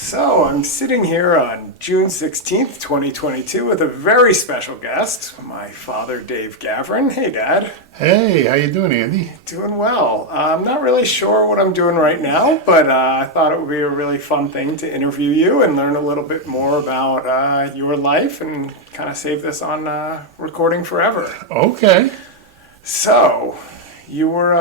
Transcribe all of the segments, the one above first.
So I'm sitting here on June 16th, 2022 with a very special guest, my father, Dave Gavrin. Hey, Dad. Hey, how you doing, Andy? Doing well. I'm not really sure what I'm doing right now, but I thought it would be a really fun thing to interview you and learn a little bit more about your life and kind of save this on recording forever. Okay. So, you were,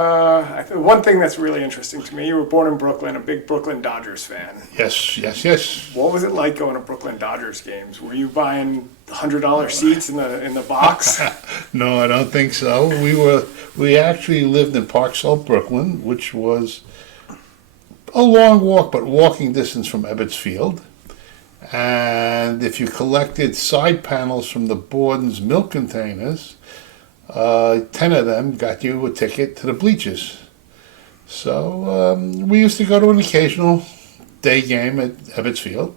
one thing that's really interesting to me, you were born in Brooklyn, a big Brooklyn Dodgers fan. Yes. What was it like going to Brooklyn Dodgers games? Were you buying $100 seats in the box? No, I don't think so. We actually lived in Park Slope, Brooklyn, which was a long walk, but walking distance from Ebbets Field. And if you collected side panels from the Borden's milk containers, 10 of them got you a ticket to the bleachers. So we used to go to an occasional day game at Ebbets Field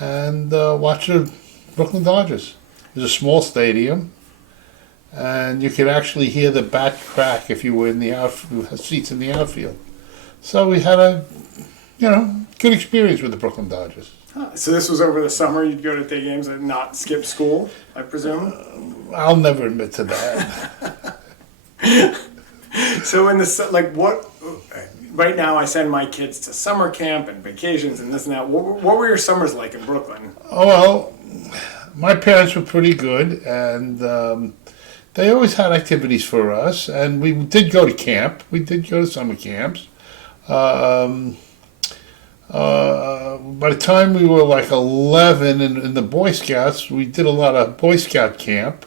and watch the Brooklyn Dodgers. It was a small stadium, and you could actually hear the bat crack if you were in the seats in the outfield. So we had a, good experience with the Brooklyn Dodgers. So this was over the summer. You'd go to day games and not skip school, I presume? I'll never admit to that. So right now I send my kids to summer camp and vacations and this and that. What were your summers like in Brooklyn? Oh, well, my parents were pretty good, and they always had activities for us, and we did go to camp. We did go to summer camps. By the time we were like 11 in the Boy Scouts, we did a lot of Boy Scout camp.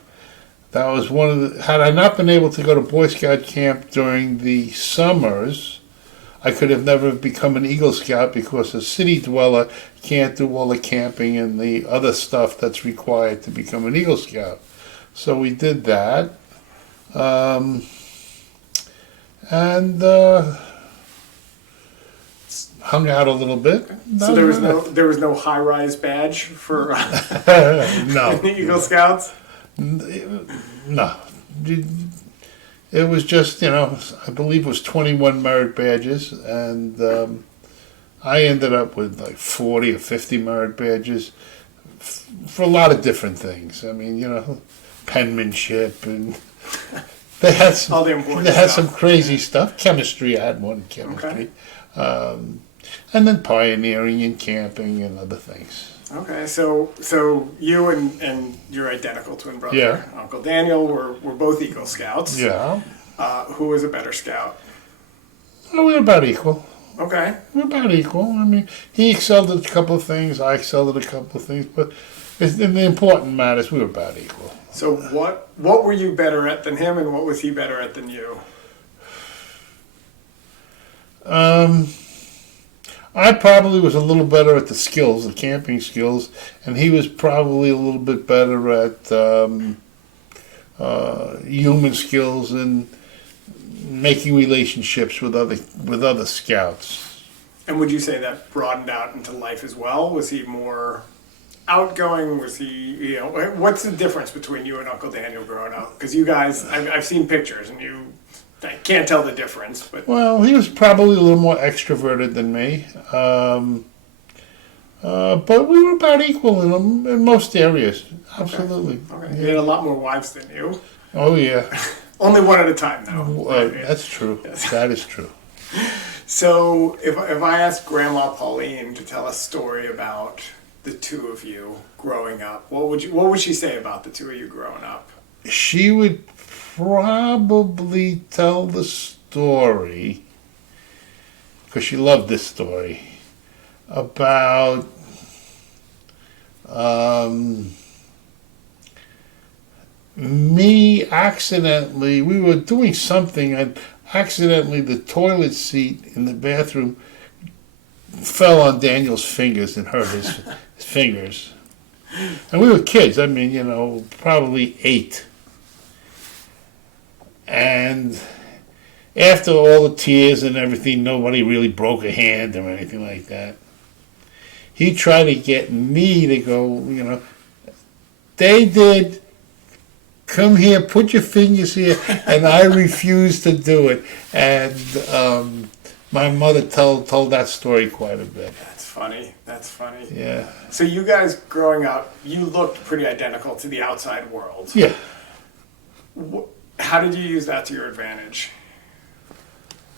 That was one of the, had I not been able to go to Boy Scout camp during the summers, I could have never become an Eagle Scout because a city dweller can't do all the camping and the other stuff that's required to become an Eagle Scout. So we did that. Hung out a little bit. So there was no high-rise badge for No. the Eagle Scouts? No. It was just, I believe it was 21 merit badges, and I ended up with like 40 or 50 merit badges for a lot of different things. I mean, penmanship, and they had some crazy stuff. Chemistry, I had more than chemistry. Okay. And then pioneering and camping and other things. Okay, so you and your identical twin brother, yeah, Uncle Daniel, were both Eagle Scouts. Yeah. Who was a better scout? Well, we were about equal. Okay. We were about equal. I mean, he excelled at a couple of things, I excelled at a couple of things, but in the important matters, we were about equal. So what were you better at than him, and what was he better at than you? I probably was a little better at the skills, the camping skills, and he was probably a little bit better at human skills and making relationships with other scouts. And would you say that broadened out into life as well? Was he more outgoing? Was he, what's the difference between you and Uncle Daniel growing up? Because you guys, I've seen pictures, and I can't tell the difference. But well, he was probably a little more extroverted than me, but we were about equal in most areas. Absolutely. Okay. He had a lot more wives than you. Oh yeah. Only one at a time, though. That's true. Yes. That is true. So, if I asked Grandma Pauline to tell a story about the two of you growing up, what would she say about the two of you growing up? She would probably tell the story, because she loved this story, about me accidentally, we were doing something, and accidentally the toilet seat in the bathroom fell on Daniel's fingers and hurt his fingers. And we were kids, probably 8. And after all the tears and everything, nobody really broke a hand or anything like that. He tried to get me to go, they did, come here, put your fingers here, and I refused to do it. And My mother told that story quite a bit. That's funny. That's funny. Yeah. So you guys growing up, you looked pretty identical to the outside world. Yeah. How did you use that to your advantage?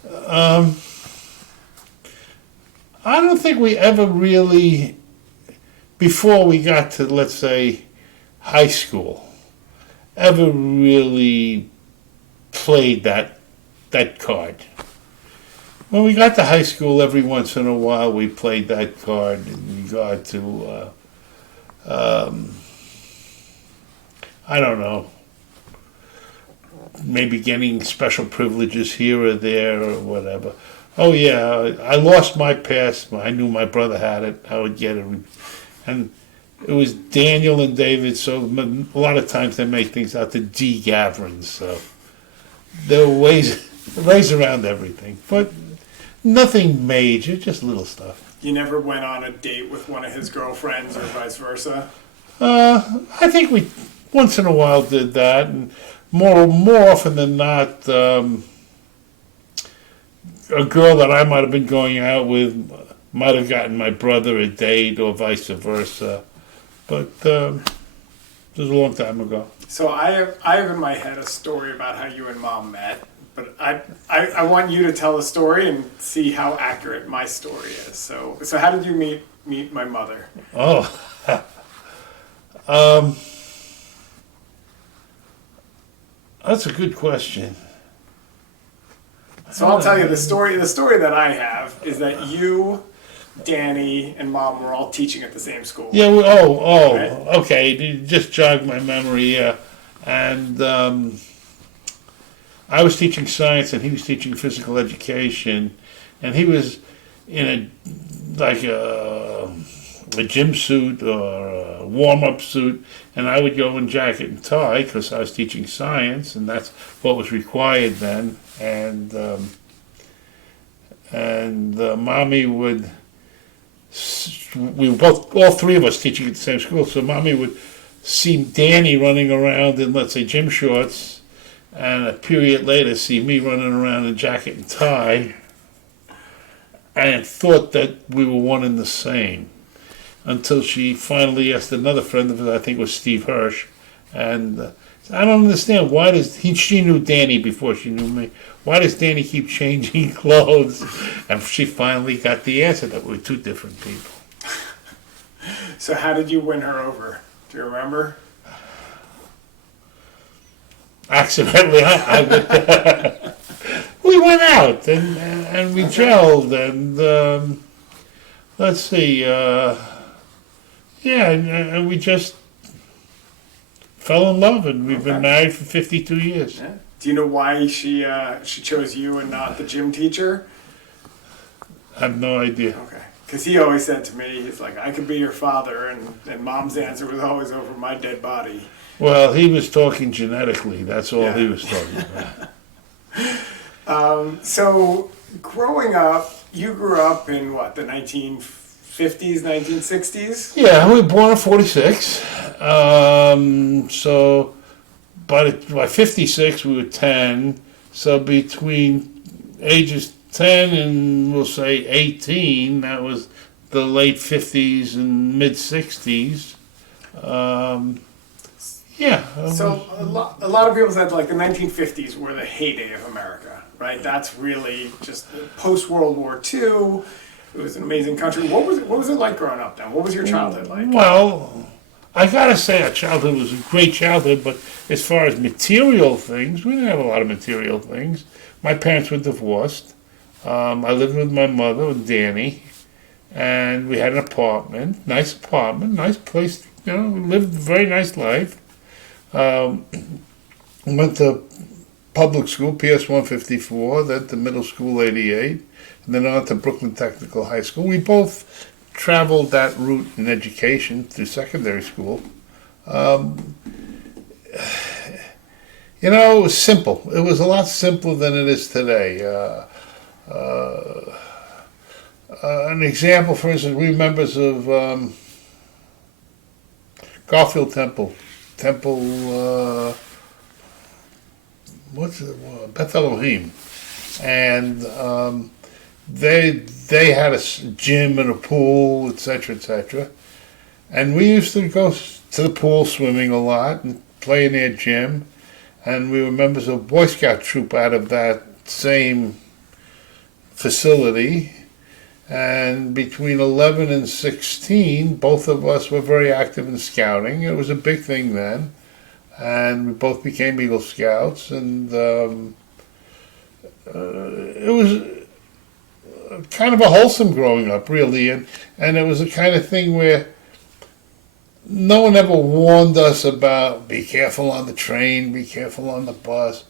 I don't think we ever really, before we got to, let's say, high school, ever really played that card. When we got to high school, every once in a while we played that card in regard to, I don't know, maybe getting special privileges here or there or whatever. Oh yeah, I lost my pass. I knew my brother had it. I would get it, and it was Daniel and David. So a lot of times they make things out to D. Gavrin. So there were ways around everything, but nothing major, just little stuff. You never went on a date with one of his girlfriends or vice versa? I think we once in a while did that, and more often than not. A girl that I might have been going out with might have gotten my brother a date or vice versa. But it was a long time ago. So I have in my head a story about how you and Mom met, but I want you to tell the story and see how accurate my story is. So how did you meet my mother? Oh. That's a good question. So I'll tell you the story. The story that I have is that you, Danny, and Mom were all teaching at the same school. Yeah. Right? Okay. You just jogged my memory. Yeah. And I was teaching science, and he was teaching physical education, and he was in a gym suit or a warm-up suit, and I would go in jacket and tie because I was teaching science, and that's what was required then. And Mommy would, we were all three of us teaching at the same school, so Mommy would see Danny running around in, let's say, gym shorts, and a period later see me running around in jacket and tie, and thought that we were one and the same. Until she finally asked another friend of hers, I think it was Steve Hirsch, and I don't understand, why does she knew Danny before she knew me. Why does Danny keep changing clothes? And she finally got the answer that we're two different people. So how did you win her over? Do you remember? Accidentally, we went out and we gelled, and let's see, and we just fell in love, and we've been married for 52 years. Yeah. Do you know why she chose you and not the gym teacher? I have no idea. Okay. Because he always said to me, he's like, I could be your father, and Mom's answer was always over my dead body. Well, he was talking genetically. That's all he Yeah. was talking about. So growing up, you grew up in what, the 1950s, 1960s? Yeah, we were born in 46. So by 56, we were 10. So between ages 10 and we'll say 18, that was the late 50s and mid 60s. So a lot of people said like the 1950s were the heyday of America, right? That's really just post World War II. It was an amazing country. What was it like growing up then? What was your childhood like? Well, I gotta say our childhood was a great childhood, but as far as material things, we didn't have a lot of material things. My parents were divorced. I lived with my mother and Danny, and we had an apartment, nice place. We lived a very nice life. Went to public school, PS 154, then to middle school 88, and then on to Brooklyn Technical High School. We both traveled that route in education through secondary school. It was simple. It was a lot simpler than it is today. An example, for instance, we members of Garfield Temple, what's it? Beth Elohim, and they had a gym and a pool, etc., etc. And we used to go to the pool swimming a lot and play in their gym. And we were members of a Boy Scout troop out of that same facility. And between 11 and 16, both of us were very active in scouting. It was a big thing then. And we both became Eagle Scouts. And it was kind of a wholesome growing up, really. And it was the kind of thing where no one ever warned us about be careful on the train, be careful on the bus.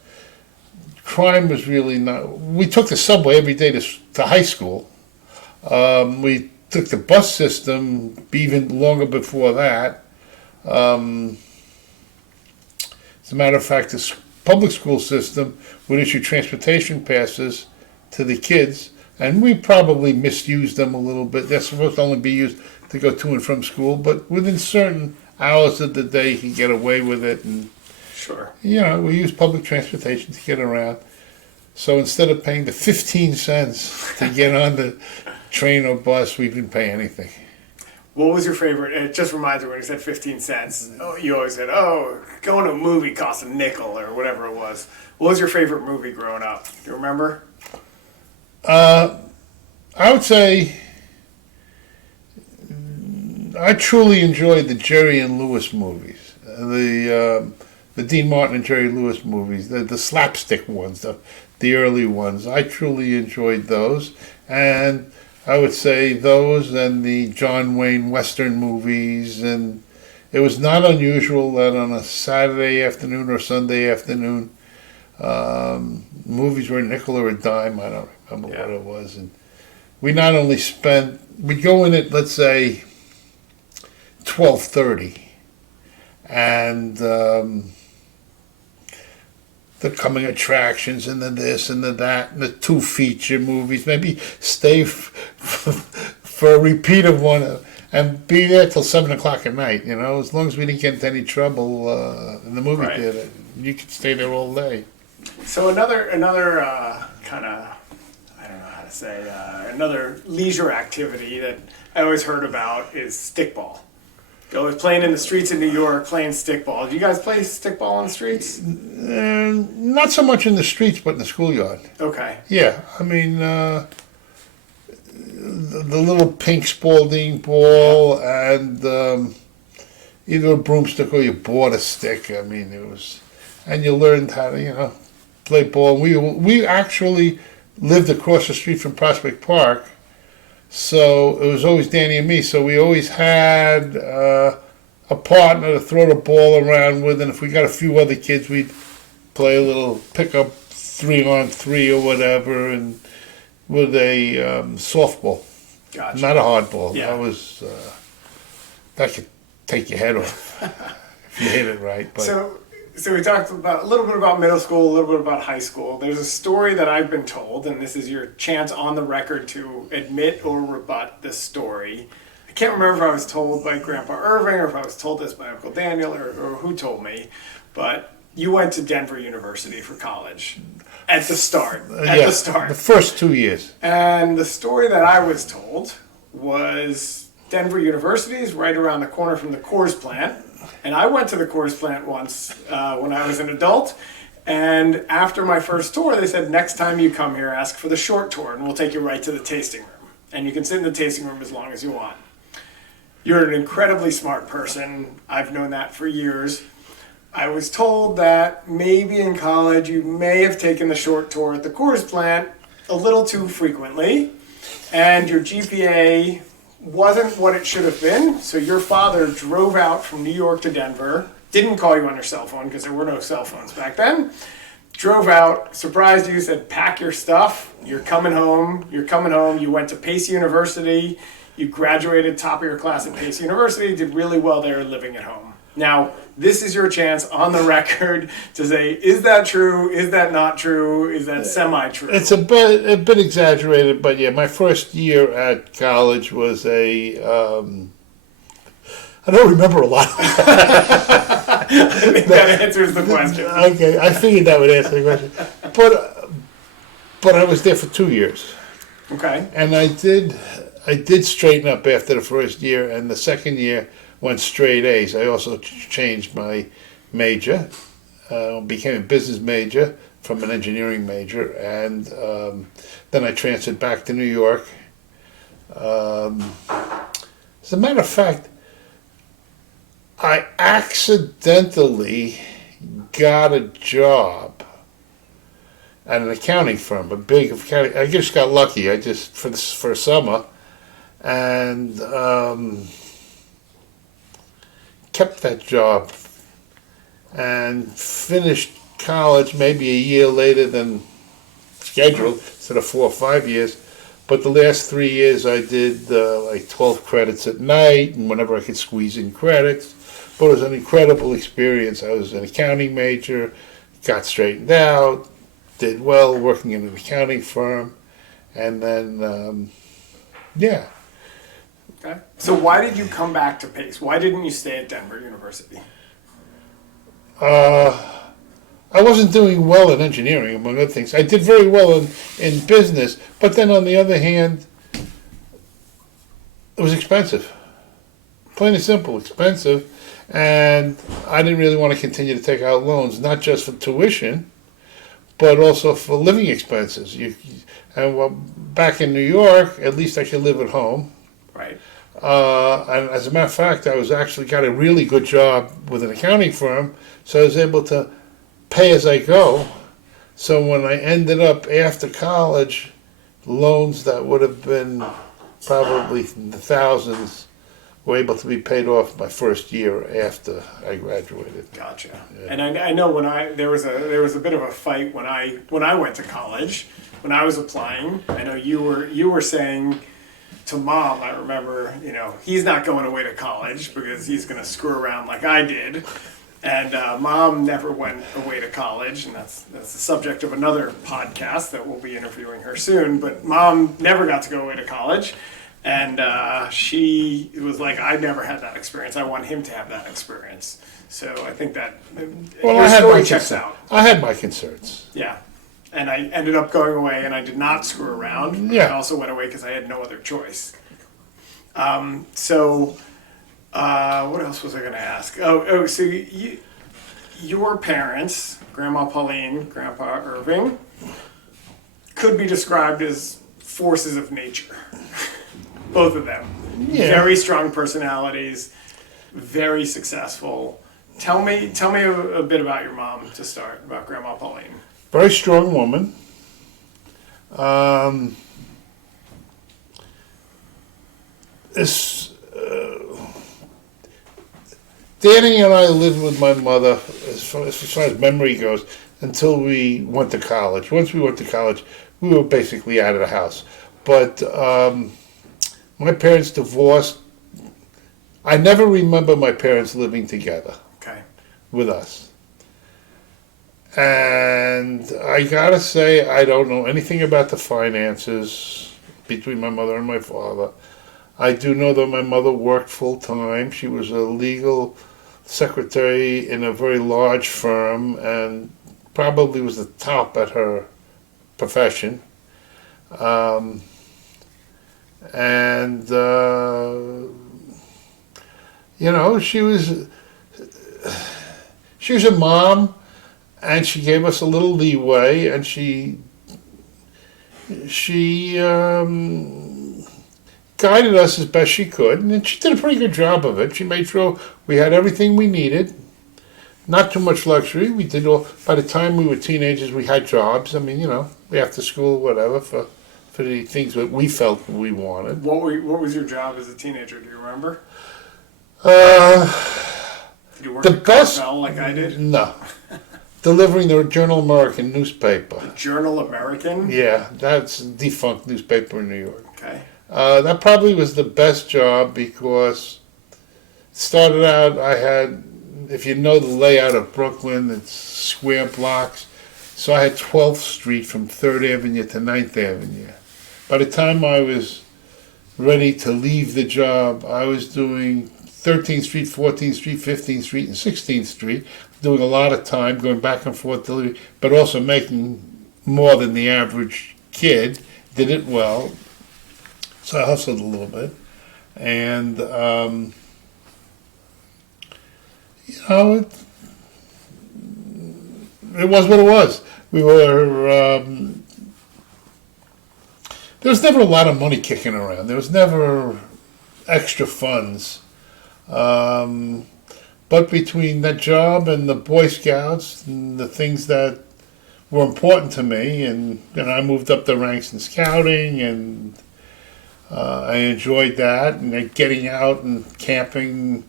Crime was really not. We took the subway every day to high school. We took the bus system even longer before that. As a matter of fact, the public school system would issue transportation passes to the kids, and we probably misused them a little bit. They're supposed to only be used to go to and from school, but within certain hours of the day, you can get away with it. And Sure. we use public transportation to get around. So instead of paying the 15 cents to get on the train or bus, we didn't pay anything. What was your favorite? It just reminds me when you said 15 cents. Oh, you always said, going to a movie costs a nickel or whatever it was. What was your favorite movie growing up? Do you remember? I would say I truly enjoyed the Jerry and Lewis movies, the Dean Martin and Jerry Lewis movies, the slapstick ones, the early ones. I truly enjoyed those, and I would say those and the John Wayne Western movies. And it was not unusual that on a Saturday afternoon or Sunday afternoon, movies were a nickel or a dime. I don't remember what it was, and we not only we'd go in at, let's say, 12:30, and the coming attractions and the this and the that and the 2 feature movies, maybe stay for a repeat of one and be there till 7 o'clock at night. As long as we didn't get into any trouble in the movie theater, you could stay there all day. So another kind of, I don't know how to say, another leisure activity that I always heard about is stickball. Playing in the streets of New York, playing stickball. Do you guys play stickball on the streets? Not so much in the streets, but in the schoolyard. Okay. Yeah, I mean, the little pink Spalding ball and either a broomstick or you bought a stick. I mean, and you learned how to, play ball. We actually lived across the street from Prospect Park. So it was always Danny and me. So we always had a partner to throw the ball around with, and if we got a few other kids, we'd play a little pickup 3-on-3 or whatever, and with a softball, Gotcha. Not a hard ball. Yeah. That could take your head off if you hit it right. But So we talked about a little bit about middle school, a little bit about high school. There's a story that I've been told, and this is your chance on the record to admit or rebut this story. I can't remember if I was told by Grandpa Irving or if I was told this by Uncle Daniel or who told me, but you went to Denver University for college at the start. The first 2 years. And the story that I was told was Denver University is right around the corner from the Coors plant. And I went to the Coors plant once when I was an adult. And after my first tour, they said, next time you come here, ask for the short tour, and we'll take you right to the tasting room. And you can sit in the tasting room as long as you want. You're an incredibly smart person. I've known that for years. I was told that maybe in college you may have taken the short tour at the Coors plant a little too frequently, and your GPA wasn't what it should have been, so your father drove out from New York to Denver, didn't call you on your cell phone because there were no cell phones back then, drove out, surprised you, said, pack your stuff, you're coming home, you went to Pace University, you graduated top of your class at Pace University, did really well there living at home. Now, this is your chance on the record to say, is that true? Is that not true? Is that semi-true? It's a bit exaggerated, but yeah, my first year at college was I don't remember a lot. I think that answers the question. Okay, I figured that would answer the question. But I was there for 2 years. Okay. And I did straighten up after the first year, and the second year went straight A's. I also changed my major, became a business major from an engineering major, and then I transferred back to New York. As a matter of fact, I accidentally got a job at an accounting firm, a big accounting. I just got lucky. I just for a summer, and kept that job and finished college maybe a year later than scheduled, instead of 4 or 5 years. But the last 3 years I did like 12 credits at night, and whenever I could squeeze in credits. But it was an incredible experience. I was an accounting major, got straightened out, did well working in an accounting firm, and then, yeah. Okay. So why did you come back to Pace? Why didn't you stay at Denver University? I wasn't doing well in engineering, among other things. I did very well in business, but then on the other hand, it was expensive. Plain and simple, expensive. And I didn't really want to continue to take out loans, not just for tuition, but also for living expenses. Back in New York, at least I could live at home. Right. And as a matter of fact, I was actually got a really good job with an accounting firm, so I was able to pay as I go. So when I ended up after college, loans that would have been probably in the thousands were able to be paid off my first year after I graduated. Gotcha. Yeah. And I know there was a bit of a fight when I went to college, when I was applying. I know you were saying to Mom, I remember, he's not going away to college because he's going to screw around like I did. And Mom never went away to college, and that's the subject of another podcast that we'll be interviewing her soon. But Mom never got to go away to college, and she was like, "I never had that experience. I want him to have that experience." So I think that your story checks out. I had my concerns. Yeah, and I ended up going away, and I did not screw around. Yeah. I also went away because I had no other choice. What else was I going to ask? So your parents, Grandma Pauline, Grandpa Irving, could be described as forces of nature. Both of them. Yeah. Very strong personalities, very successful. Tell me a bit about your mom to start, about Grandma Pauline. Very strong woman. Danny and I lived with my mother, as far as memory goes, until we went to college. Once we went to college, we were basically out of the house. But my parents divorced. I never remember my parents living together. Okay. With us. And I gotta say, I don't know anything about the finances between my mother and my father. I do know that my mother worked full time. She was a legal secretary in a very large firm and probably was the top at her profession. She was a mom, and she gave us a little leeway, and she guided us as best she could, and she did a pretty good job of it. She made sure we had everything we needed. Not too much luxury. We did all. By the time we were teenagers, we had jobs. I mean, after school, whatever, for the things that we felt we wanted. What was your job as a teenager? Do you remember? Did you work at Carvel like I did? No. Delivering the Journal American newspaper. The Journal American? Yeah, that's a defunct newspaper in New York. Okay. That probably was the best job because it started out, I had, if you know the layout of Brooklyn, it's square blocks. So I had 12th Street from 3rd Avenue to 9th Avenue. By the time I was ready to leave the job, I was doing 13th Street, 14th Street, 15th Street, and 16th Street, doing a lot of time, going back and forth, but also making more than the average kid. Did it well. So I hustled a little bit. And, it was what it was. We were, there was never a lot of money kicking around. There was never extra funds. But between that job and the Boy Scouts and the things that were important to me, and I moved up the ranks in scouting, and I enjoyed that, and then getting out and camping.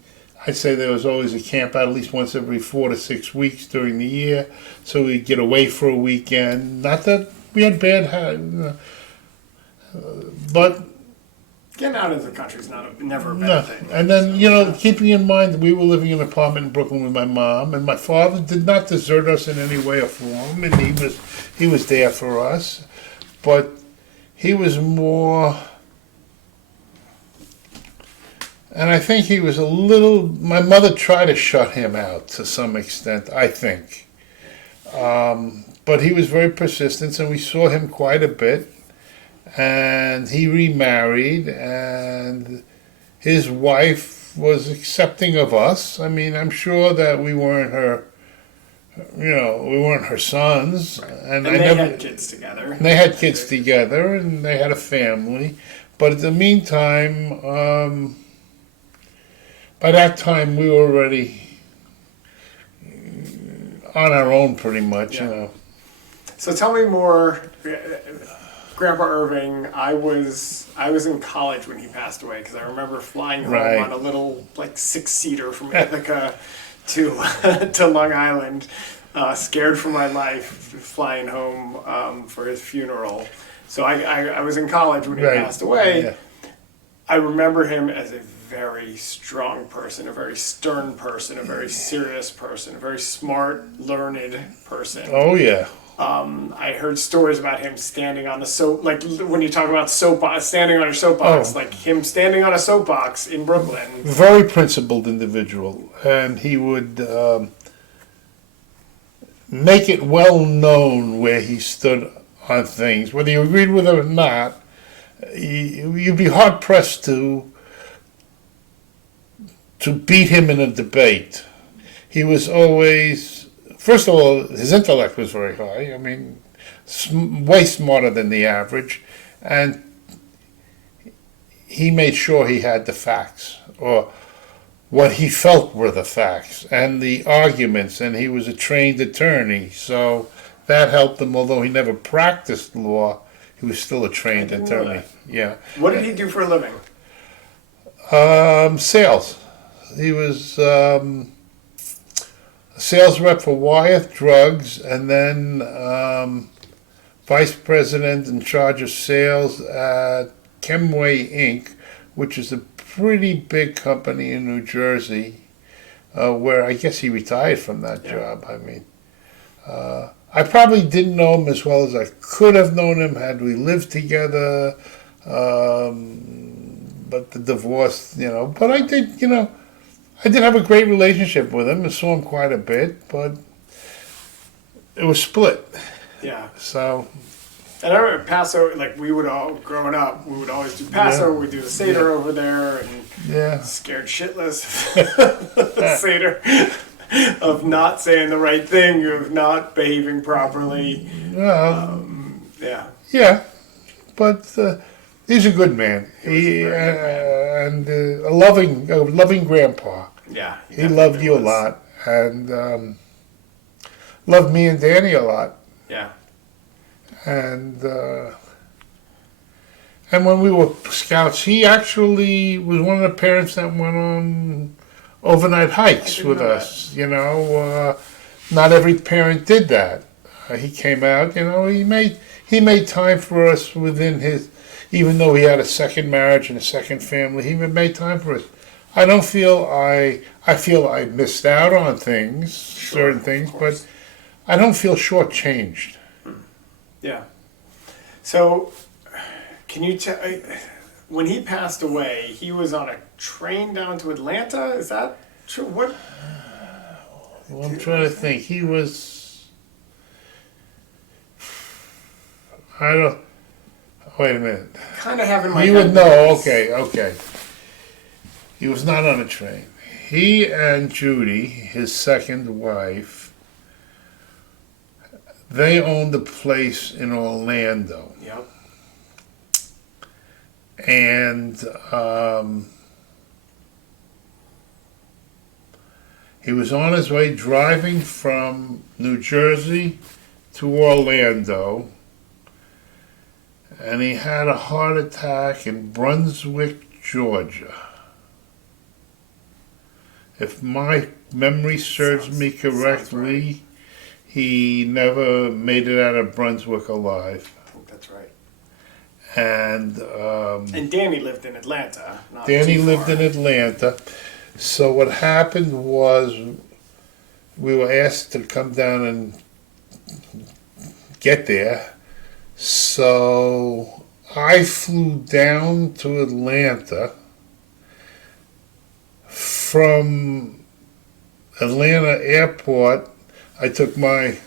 I'd say there was always a camp out at least once every 4 to 6 weeks during the year, so we'd get away for a weekend. Not that we had but Getting out into the country is never a bad no. thing. And then, keeping in mind that we were living in an apartment in Brooklyn with my mom, and my father did not desert us in any way or form, and he was there for us, but he was more, and I think he was a little, my mother tried to shut him out to some extent, I think. But he was very persistent, and we saw him quite a bit. And he remarried, and his wife was accepting of us. I mean, I'm sure that we weren't her sons. Right. And they had kids together. And they had kids together, and they had a family. But in the meantime, by that time, we were already on our own pretty much, So tell me more. Grandpa Irving, I was in college when he passed away, because I remember flying home on a little 6-seater from Ithaca to Long Island, scared for my life, flying home for his funeral. So I was in college when he passed away. Yeah. I remember him as a very strong person, a very stern person, a very serious person, a very smart, learned person. Oh yeah. I heard stories about him standing on the when you talk about standing on a soapbox, like him standing on a soapbox in Brooklyn. Very principled individual, and he would make it well known where he stood on things. Whether you agreed with him or not, you'd be hard pressed to beat him in a debate. He was always. First of all, his intellect was very high. I mean, way smarter than the average. And he made sure he had the facts, or what he felt were the facts, and the arguments. And he was a trained attorney, so that helped him. Although he never practiced law, he was still a trained attorney. Yeah. What did he do for a living? Sales. He was... sales rep for Wyeth Drugs, and then vice president in charge of sales at Chemway Inc., which is a pretty big company in New Jersey, where I guess he retired from that job. I mean, I probably didn't know him as well as I could have known him had we lived together, but the divorce, but I did, I did have a great relationship with him and saw him quite a bit, but it was split. Yeah. So. And I remember Passover, we would all, growing up, we would always do Passover, we'd do the Seder over there, and scared shitless the Seder of not saying the right thing, of not behaving properly. Yeah, but he's a good man. And a loving grandpa. Yeah, he loved you a lot, and loved me and Danny a lot. Yeah. And when we were scouts, he actually was one of the parents that went on overnight hikes with us. Not every parent did that. He came out. He made time for us within his. Even though he had a second marriage and a second family, he made time for us. I don't feel I feel I missed out on things, certain things, but I don't feel shortchanged. Yeah. So, can you tell? When he passed away, he was on a train down to Atlanta. Is that true? What? Well, I'm trying to think. He was. Wait a minute. kind of have in my You head. would know. Okay. He was not on a train. He and Judy, his second wife, they owned a place in Orlando. Yep. And he was on his way driving from New Jersey to Orlando, and he had a heart attack in Brunswick, Georgia. If my memory serves me correctly, he never made it out of Brunswick alive. I think that's right. And Danny lived in Atlanta. Not Danny too lived far. in Atlanta. So what happened was we were asked to come down and get there. So I flew down to Atlanta. From Atlanta airport, I took my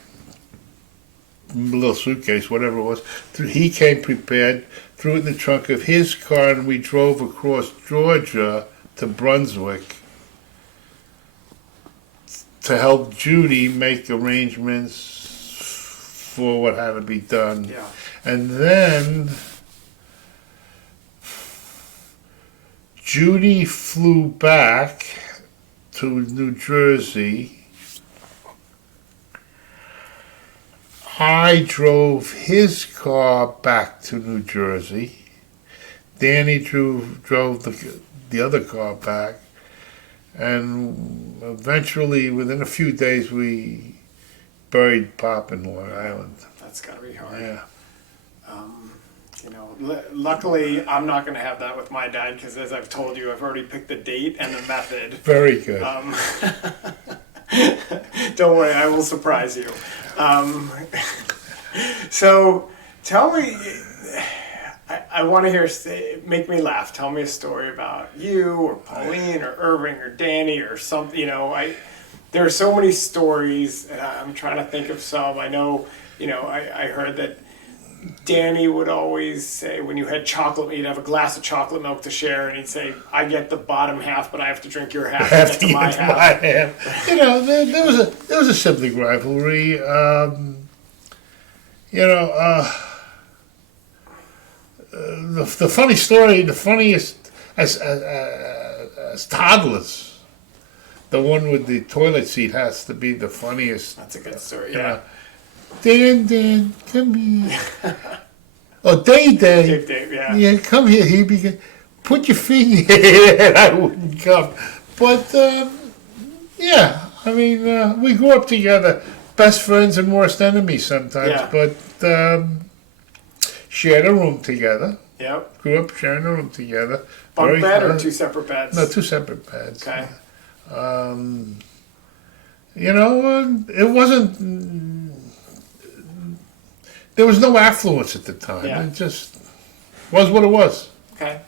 little suitcase, whatever it was. He came prepared, threw it in the trunk of his car, and we drove across Georgia to Brunswick to help Judy make arrangements for what had to be done. Yeah. And then Judy flew back to New Jersey. I drove his car back to New Jersey. Danny drove the other car back. And eventually, within a few days, we buried Pop in Long Island. That's got to be hard. Yeah. You know, luckily, I'm not going to have that with my dad because, as I've told you, I've already picked the date and the method. Very good. Don't worry, I will surprise you. So, tell me, I want to hear, make me laugh. Tell me a story about you or Pauline or Irving or Danny or something. You know, there are so many stories, and I'm trying to think of some. I know, I heard that Danny would always say when you had chocolate, you'd have a glass of chocolate milk to share, and he'd say, "I get the bottom half, but I have to drink your half. Have That's to my eat half." my half. There was a sibling rivalry. The funny story, the funniest as toddlers, the one with the toilet seat has to be the funniest. That's a good story. You Yeah. know, Dan, come here. Oh, Dave. Dave, yeah. Yeah, come here. He began, put your finger here, and I wouldn't come. But, yeah, I mean, we grew up together, best friends and worst enemies sometimes, Yeah. but shared a room together. Yep. Grew up sharing a room together. Bunk Very bed or fun. two separate beds? No, two separate beds. Okay. It wasn't. There was no affluence at the time. Yeah. It just was what it was. Okay.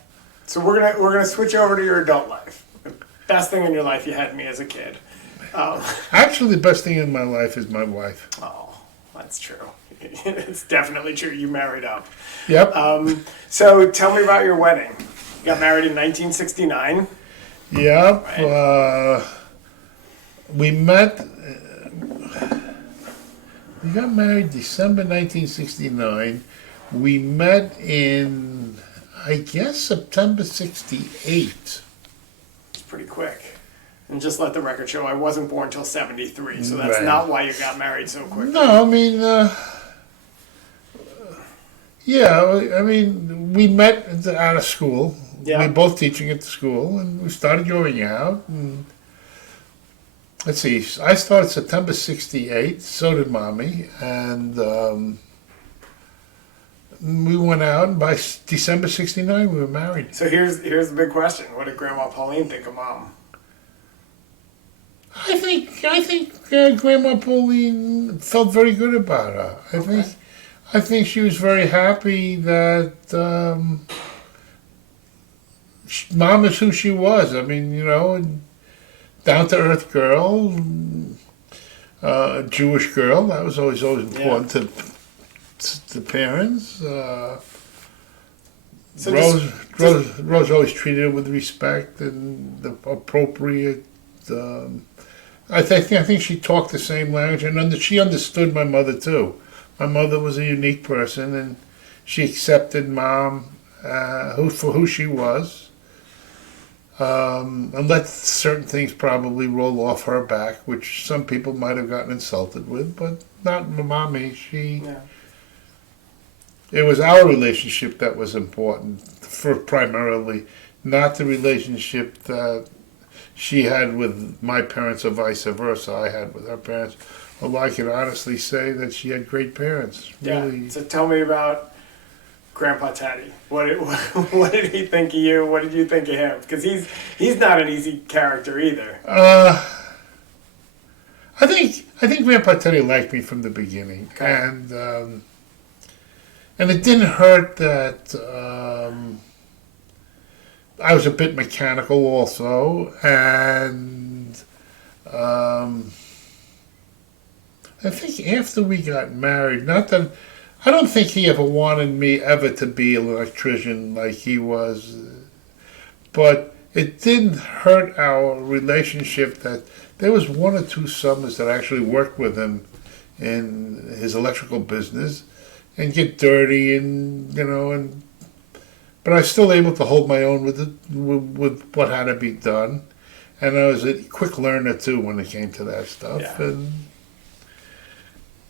So we're gonna switch over to your adult life. The best thing in your life you had me as a kid. Actually, the best thing in my life is my wife. Oh, that's true. It's definitely true. You married up. Yep. So tell me about your wedding. You got married in 1969. Yep. Right. We met. We got married December 1969. We met in, I guess, September 68. It's pretty quick. And just let the record show, I wasn't born till 73, so that's Right. not why you got married so quick. No, I mean, we met out of school. Yeah. We were both teaching at the school, and we started going out. And let's see, I started September 68, so did Mommy, and we went out, and by December 69, we were married. So here's the big question. What did Grandma Pauline think of Mom? I think Grandma Pauline felt very good about her. I think she was very happy that Mom is who she was. I mean, down to earth girl, Jewish girl. That was always important to parents. So Rose always treated her with respect and the appropriate. I think she talked the same language, and she understood my mother too. My mother was a unique person, and she accepted Mom for who she was, and let certain things probably roll off her back, which some people might have gotten insulted with, but not Mommy. yeah. It was our relationship that was important for primarily, not the relationship that she had with my parents or vice versa. I had with her parents. Although I can honestly say that she had great parents. Really. Yeah. So tell me about Grandpa Teddy. What did he think of you? What did you think of him? Because he's not an easy character either. I think Grandpa Teddy liked me from the beginning, Okay. and it didn't hurt that I was a bit mechanical also, and I think after we got married, not that I don't think he ever wanted me ever to be an electrician like he was, but it didn't hurt our relationship that there was one or two summers that I actually worked with him in his electrical business and get dirty and but I was still able to hold my own with what had to be done, and I was a quick learner too when it came to that stuff. Yeah. And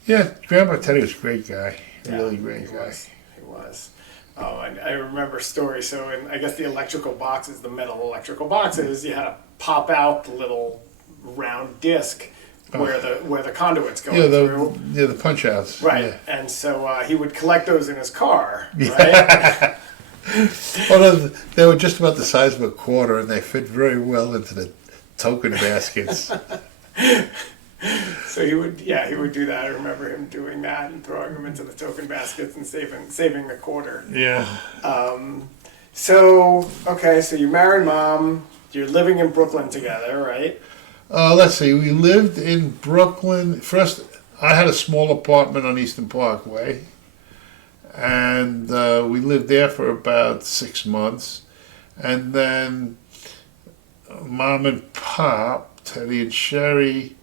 yeah, Grandpa Teddy was a great guy, Yeah, really great guy. He was. Oh, I remember a story. So in, I guess the electrical boxes, the metal electrical boxes, you had to pop out the little round disc where the conduits go through. The punch outs. Right, Yeah. and so he would collect those in his car, right? Well, they were just about the size of a quarter, and they fit very well into the token baskets. So he would do that. I remember him doing that and throwing them into the token baskets and saving the quarter. Yeah. So you married Mom. You're living in Brooklyn together, right? Let's see. We lived in Brooklyn. First, I had a small apartment on Eastern Parkway, and we lived there for about 6 months. And then Mom and Pop, Teddy and Sherry,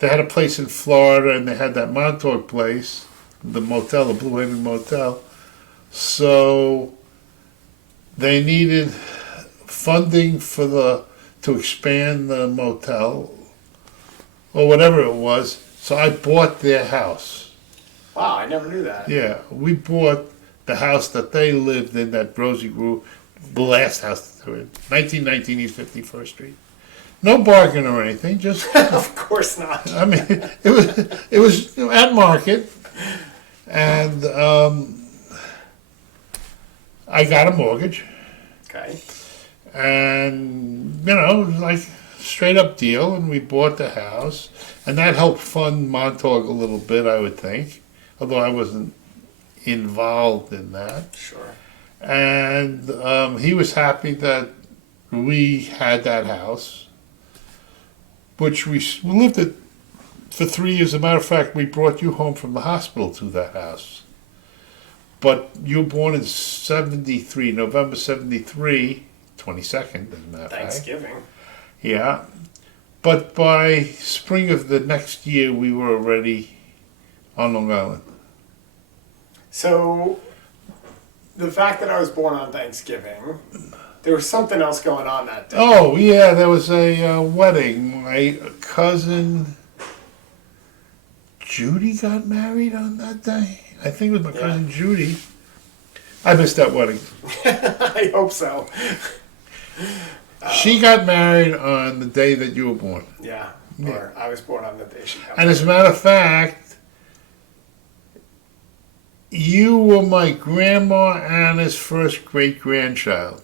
they had a place in Florida, and they had that Montauk place, the motel, the Blue Haven Motel. So they needed funding to expand the motel or whatever it was. So I bought their house. Wow, I never knew that. Yeah, we bought the house that they lived in, that Rosie grew, the last house that they were in, 1919 East 51st Street. No bargain or anything, just Of course not. I mean, it was at market, and I got a mortgage, Okay. and it was like straight up deal, and we bought the house, and that helped fund Montauk a little bit, I would think, although I wasn't involved in that. Sure. And he was happy that we had that house, which we lived it for 3 years. As a matter of fact, we brought you home from the hospital to that house. But you were born in 73, November 73, 22nd, as a matter of fact. Thanksgiving. Yeah. But by spring of the next year, we were already on Long Island. So, the fact that I was born on Thanksgiving, there was something else going on that day. Oh, yeah, there was a wedding. My cousin Judy got married on that day. I think it was my cousin Judy. I missed that wedding. I hope so. She got married on the day that you were born. Yeah. Or I was born on the day she got And married. as a matter of fact, you were my grandma Anna's first great-grandchild.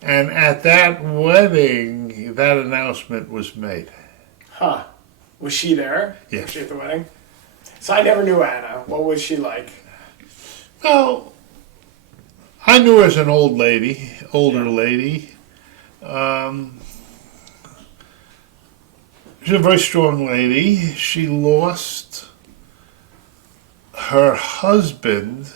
And at that wedding, that announcement was made. Huh. Was she there? Yeah. Was she at the wedding? So I never knew Anna. What was she like? Well, I knew her as an older lady. She's a very strong lady. She lost her husband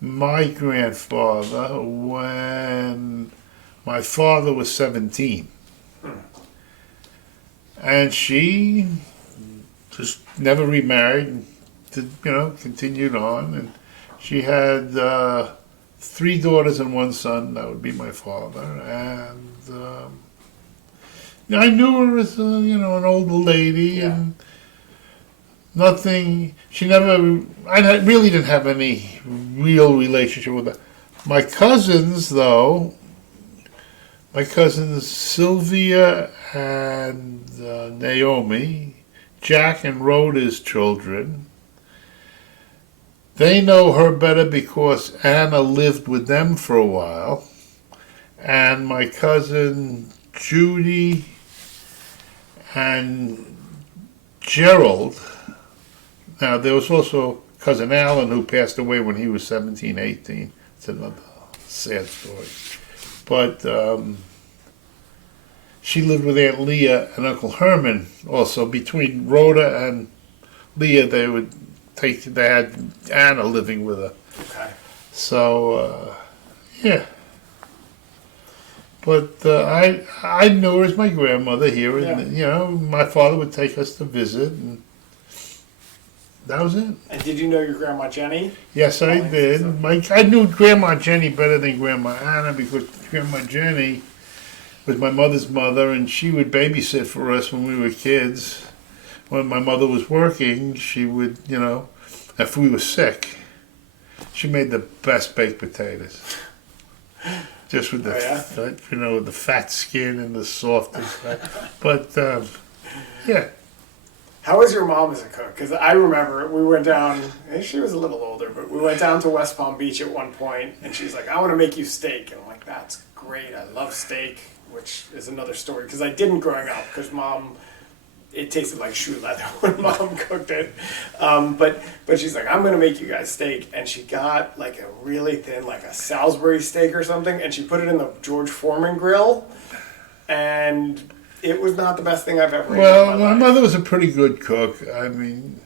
my grandfather when my father was 17. And she just never remarried, continued on. And she had 3 daughters and 1 son. That would be my father. And I knew her as, an older lady. Yeah. And nothing, really didn't have any real relationship with her. My cousins, though, my cousins Sylvia and Naomi, Jack and Rhoda's children, they know her better because Anna lived with them for a while. And my cousin Judy and Gerald. Now, there was also cousin Alan who passed away when he was 17, 18. It's another sad story. But she lived with Aunt Leah and Uncle Herman also. Between Rhoda and Leah, they had Anna living with her. Okay. So, yeah. But I knew her as my grandmother here. Yeah. And, my father would take us to visit, and that was it. And did you know your Grandma Jenny? Yes, I did. I knew Grandma Jenny better than Grandma Anna because Grandma Jenny was my mother's mother, and she would babysit for us when we were kids. When my mother was working, she would, if we were sick, she made the best baked potatoes. Just with the fat skin and the softest. But, yeah. How was your mom as a cook? Because I remember we went down, and she was a little older, but we went down to West Palm Beach at one point, and she's like, I want to make you steak. And I'm like, that's great. I love steak, which is another story. Because I didn't growing up, because Mom, it tasted like shoe leather when Mom cooked it. But she's like, I'm going to make you guys steak. And she got like a really thin, like a Salisbury steak or something, and she put it in the George Foreman grill. And it was not the best thing I've ever eaten. Well, my mother was a pretty good cook. I mean,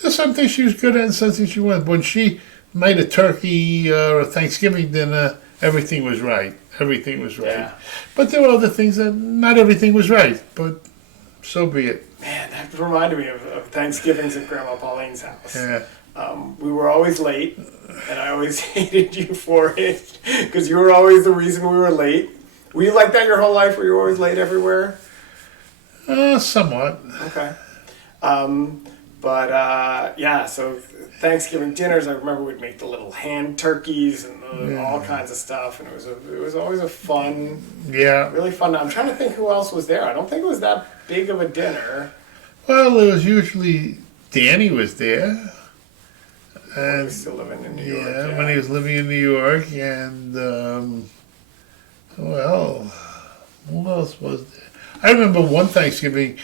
there's some things she was good at and some things she wasn't. When she made a turkey or a Thanksgiving dinner, everything was right. Everything was right. Yeah. But there were other things that not everything was right. But so be it. Man, that reminded me of Thanksgivings at Grandma Pauline's house. Yeah. We were always late, and I always hated you for it because you were always the reason we were late. Were you like that your whole life? Were you always late everywhere? Somewhat. Okay. So Thanksgiving dinners, I remember we'd make the little hand turkeys and all kinds of stuff, and it was always a fun, really fun. I'm trying to think who else was there. I don't think it was that big of a dinner. Well, it was usually Danny was there. When he was still living in New York. Yeah, when he was living in New York, and who else was there? I remember one Thanksgiving,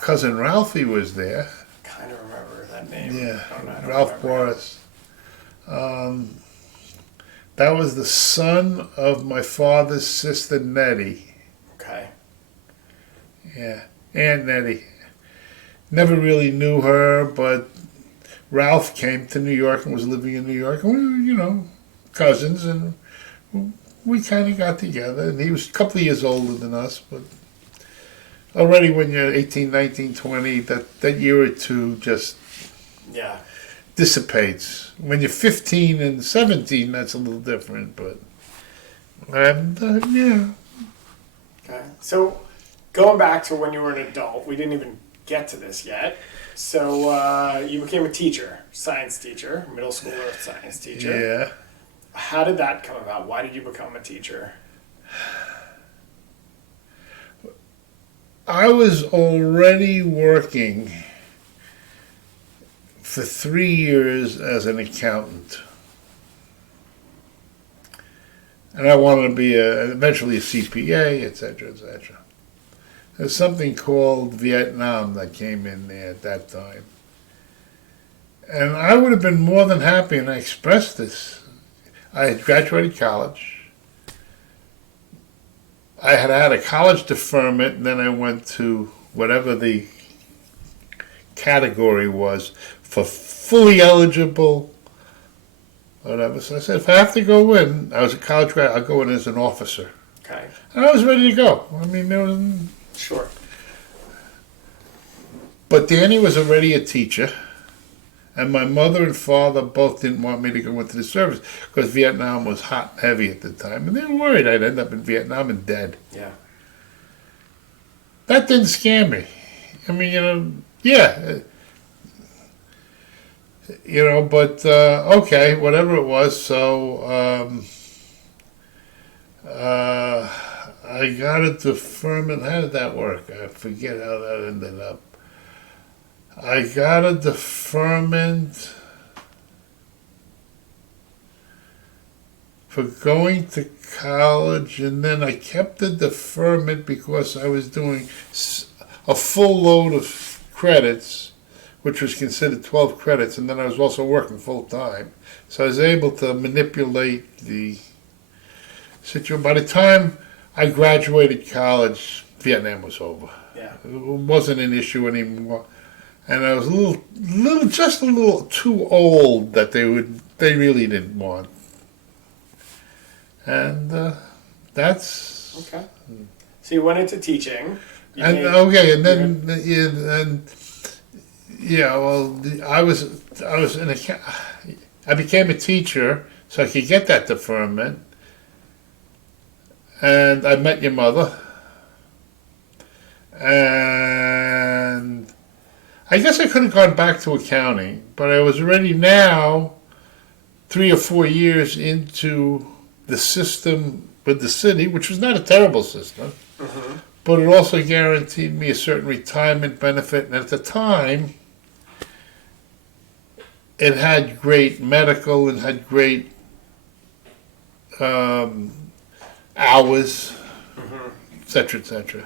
cousin Ralphie was there. Kind of remember that name. Yeah, I don't Ralph remember. Boris. That was the son of my father's sister Nettie. Okay. Yeah, Aunt Nettie. Never really knew her, but Ralph came to New York and was living in New York. And we were, cousins, and we kind of got together. And he was a couple of years older than us, but already when you're 18, 19, 20, that year or two just dissipates. When you're 15 and 17, that's a little different, but yeah. Okay. So going back to when you were an adult, we didn't even get to this yet. So you became a teacher, science teacher, middle school earth science teacher. Yeah. How did that come about? Why did you become a teacher? I was already working for 3 years as an accountant. And I wanted to be eventually a CPA, etc., etc. There's something called Vietnam that came in there at that time. And I would have been more than happy, and I expressed this. I had graduated college. I had had a college deferment, and then I went to whatever the category was, for fully eligible, whatever. So I said, if I have to go in, I was a college grad, I'll go in as an officer. Okay. And I was ready to go. I mean, there was, Sure. but Danny was already a teacher, and my mother and father both didn't want me to go into the service because Vietnam was hot and heavy at the time, and they were worried I'd end up in Vietnam and dead. Yeah. That didn't scare me. I mean, yeah, but okay, whatever it was. So I got a deferment. How did that work? I forget how that ended up. I got a deferment for going to college, and then I kept the deferment because I was doing a full load of credits, which was considered 12 credits, and then I was also working full time. So I was able to manipulate the situation. By the time I graduated college, Vietnam was over. Yeah. It wasn't an issue anymore. And I was just a little too old that they really didn't want. And that's Okay. So you went into teaching. and I became a teacher so I could get that deferment. And I met your mother. And I guess I could have gone back to accounting, but I was already now 3 or 4 years into the system with the city, which was not a terrible system, but it also guaranteed me a certain retirement benefit. And at the time, it had great medical and had great hours, et cetera, et cetera.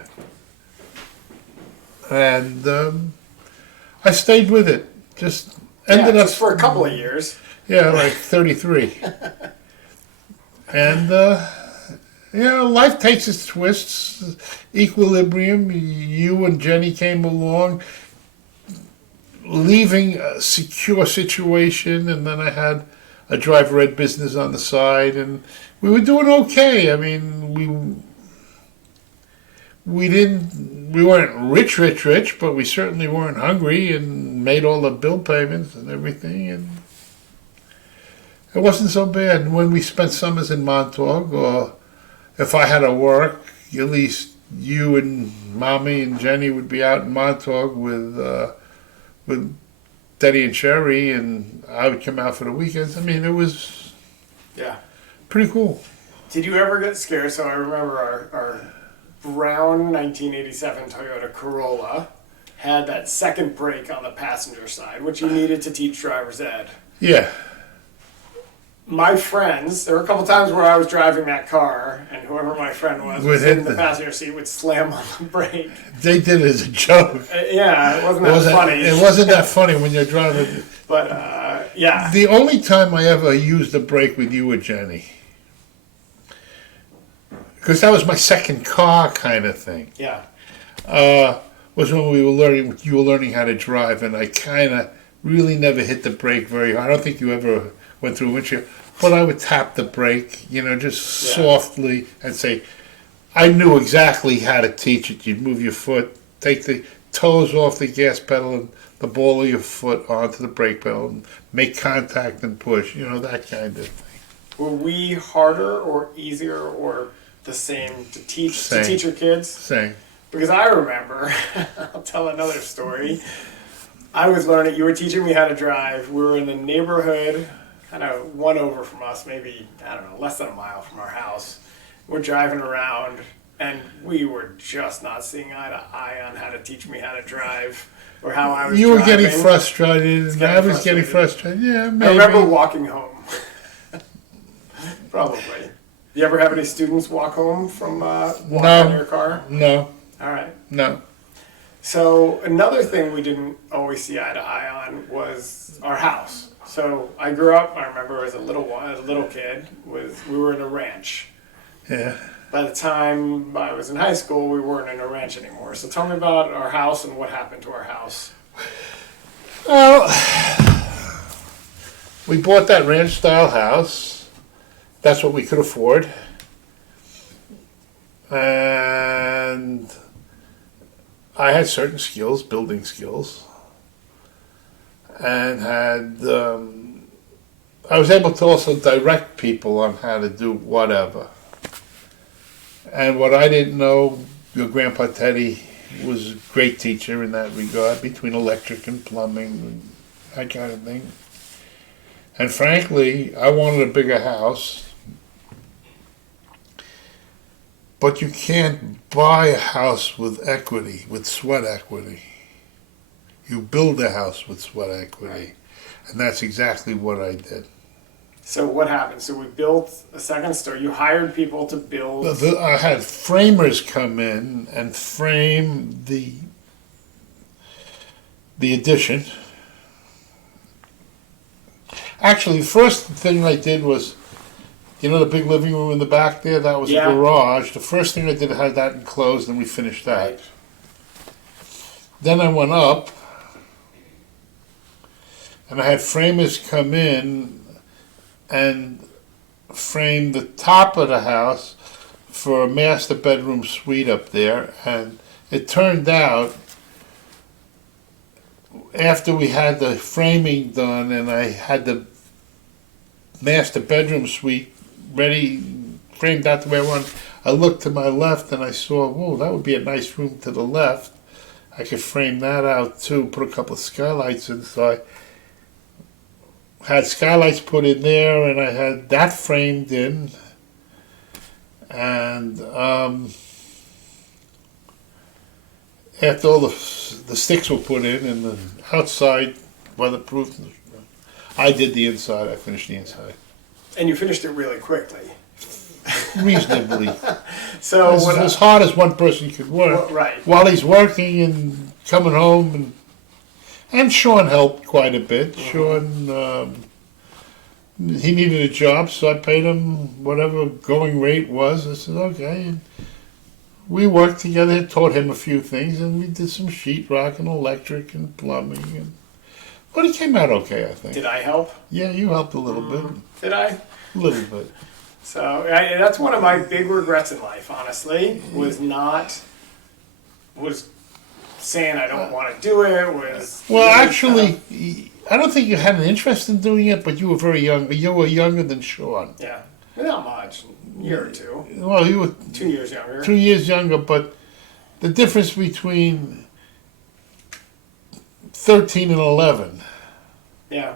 And I stayed with it. Just ended up for a couple of years. Yeah, like 33. And life takes its twists. Equilibrium. You and Jenny came along, leaving a secure situation, and then I had a driver ed business on the side, and we were doing okay. I mean, we weren't rich, but we certainly weren't hungry, and made all the bill payments and everything, and it wasn't so bad. And when we spent summers in Montauk, or if I had to work, at least you and Mommy and Jenny would be out in Montauk with Denny and Sherry, and I would come out for the weekends. I mean, it was pretty cool. Did you ever get scared? So I remember our brown 1987 Toyota Corolla had that second brake on the passenger side, which you needed to teach driver's ed. Yeah. My friends, there were a couple times where I was driving that car, and whoever my friend was in the passenger seat would slam on the brake. They did it as a joke. Yeah, it wasn't that funny. It wasn't that funny when you're driving. But, yeah. The only time I ever used a brake with you or Jenny, because that was my second car kind of thing. Yeah. Was when you were learning how to drive, and I kind of really never hit the brake very hard. I don't think you ever went through a windshield, but I would tap the brake, just softly, and say, I knew exactly how to teach it. You'd move your foot, take the toes off the gas pedal and the ball of your foot onto the brake pedal, and make contact and push, that kind of thing. Were we harder or easier or the same to teach your kids? Same. Because I remember, I'll tell another story. I was learning, you were teaching me how to drive. We were in the neighborhood, kind of one over from us, maybe, I don't know, less than a mile from our house. We're driving around, and we were just not seeing eye to eye on how to teach me how to drive or how I was You were driving. getting frustrated, and I was getting frustrated. Yeah, maybe. I remember walking home. Probably. You ever have any students walk home from walking in your car? No. All right. No. So another thing we didn't always see eye to eye on was our house. So I grew up, I remember as a little kid, we were in a ranch. Yeah. By the time I was in high school, we weren't in a ranch anymore. So tell me about our house and what happened to our house. Well, we bought that ranch-style house. That's what we could afford. And I had certain skills, building skills, and I was able to also direct people on how to do whatever. And what I didn't know, your Grandpa Teddy was a great teacher in that regard, between electric and plumbing and that kind of thing. And frankly, I wanted a bigger house. But you can't buy a house with equity, with sweat equity. You build a house with sweat equity. And that's exactly what I did. So what happened? So we built a second story. You hired people to build. I had framers come in and frame the addition. Actually, the first thing I did was, you know the big living room in the back there? That was a garage. The first thing I did, I had that enclosed, and we finished that. Right. Then I went up, and I had framers come in and frame the top of the house for a master bedroom suite up there. And it turned out, after we had the framing done and I had the master bedroom suite ready, framed out the way I wanted, I looked to my left and I saw, whoa, that would be a nice room to the left. I could frame that out too, put a couple of skylights in. So I had skylights put in there and I had that framed in. And after all the sticks were put in and the outside weatherproof, I did the inside, I finished the inside. And you finished it really quickly. Reasonably. So as hard as one person could work. Well, right. While he's working and coming home, and Sean helped quite a bit. Sean, he needed a job, so I paid him whatever going rate was. I said, okay. And we worked together, taught him a few things, and we did some sheetrock and electric and plumbing. But it came out okay, I think. Did I help? Yeah, you helped a little bit. Did I? A little bit. So that's one of my big regrets in life, honestly, was saying I don't want to do it. Well, actually, I don't think you had an interest in doing it, but you were very young. You were younger than Sean. Yeah, not much, a year or two. Well, you were 2 years younger. 2 years younger, but the difference between 13 and 11 Yeah.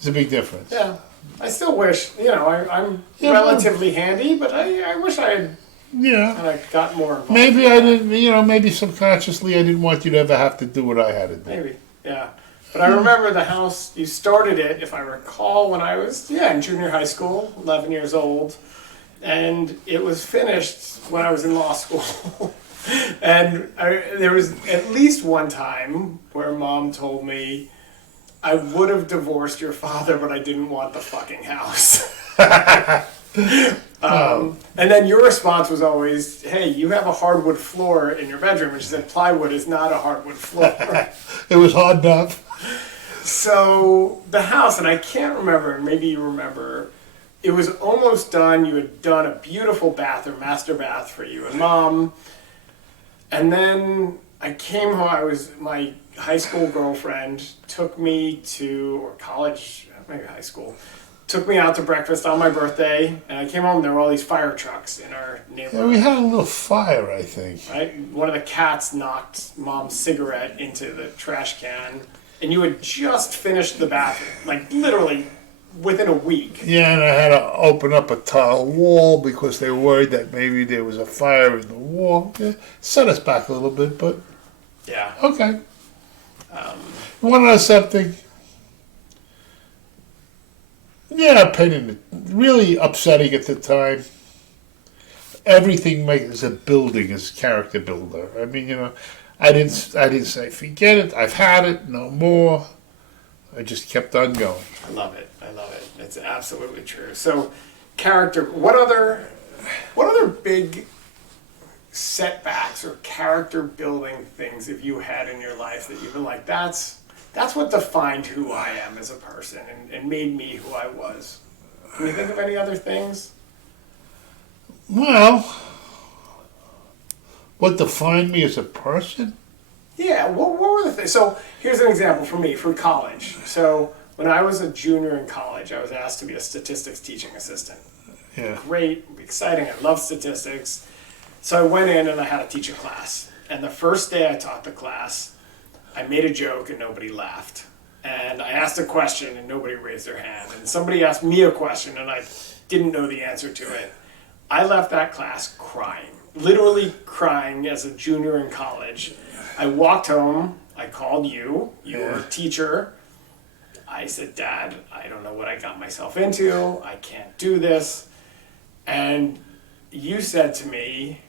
is a big difference. Yeah. I still wish, I'm relatively handy, but I wish I had kind of got more involved. Maybe I didn't, maybe subconsciously I didn't want you to ever have to do what I had to do. Maybe, yeah. But I remember the house, you started it, if I recall, when I was, in junior high school, 11 years old. And it was finished when I was in law school. And there was at least one time where Mom told me, I would have divorced your father, but I didn't want the fucking house. And then your response was always, hey, you have a hardwood floor in your bedroom. And she said, plywood is not a hardwood floor. It was hard enough. So the house, and I can't remember, maybe you remember, it was almost done. You had done a beautiful bath or master bath for you and Mom. And then I came home, my high school girlfriend took me to, or college, maybe high school, took me out to breakfast on my birthday, and I came home and there were all these fire trucks in our neighborhood. Yeah, we had a little fire, I think. Right? One of the cats knocked Mom's cigarette into the trash can, and you had just finished the bathroom, like literally within a week. Yeah, and I had to open up a tile wall because they were worried that maybe there was a fire in the wall. Yeah, set us back a little bit, but Yeah. okay. You want to know something? Yeah, really upsetting at the time. Everything as a building is character builder. I mean, I didn't say forget it. I've had it, no more. I just kept on going. I love it. It's absolutely true. So, character. What other big setbacks or character building things have you had in your life that you've been like, that's that's what defined who I am as a person and made me who I was. Can you think of any other things? Well, what defined me as a person? Yeah, what were the things? So here's an example for me, for college. So when I was a junior in college, I was asked to be a statistics teaching assistant. Yeah. Great, exciting, I love statistics. So I went in and I had to teach a class. And the first day I taught the class, I made a joke and nobody laughed. And I asked a question and nobody raised their hand. And somebody asked me a question and I didn't know the answer to it. I left that class crying, literally crying as a junior in college. I walked home, I called you, you were a teacher. I said, Dad, I don't know what I got myself into. I can't do this. And you said to me,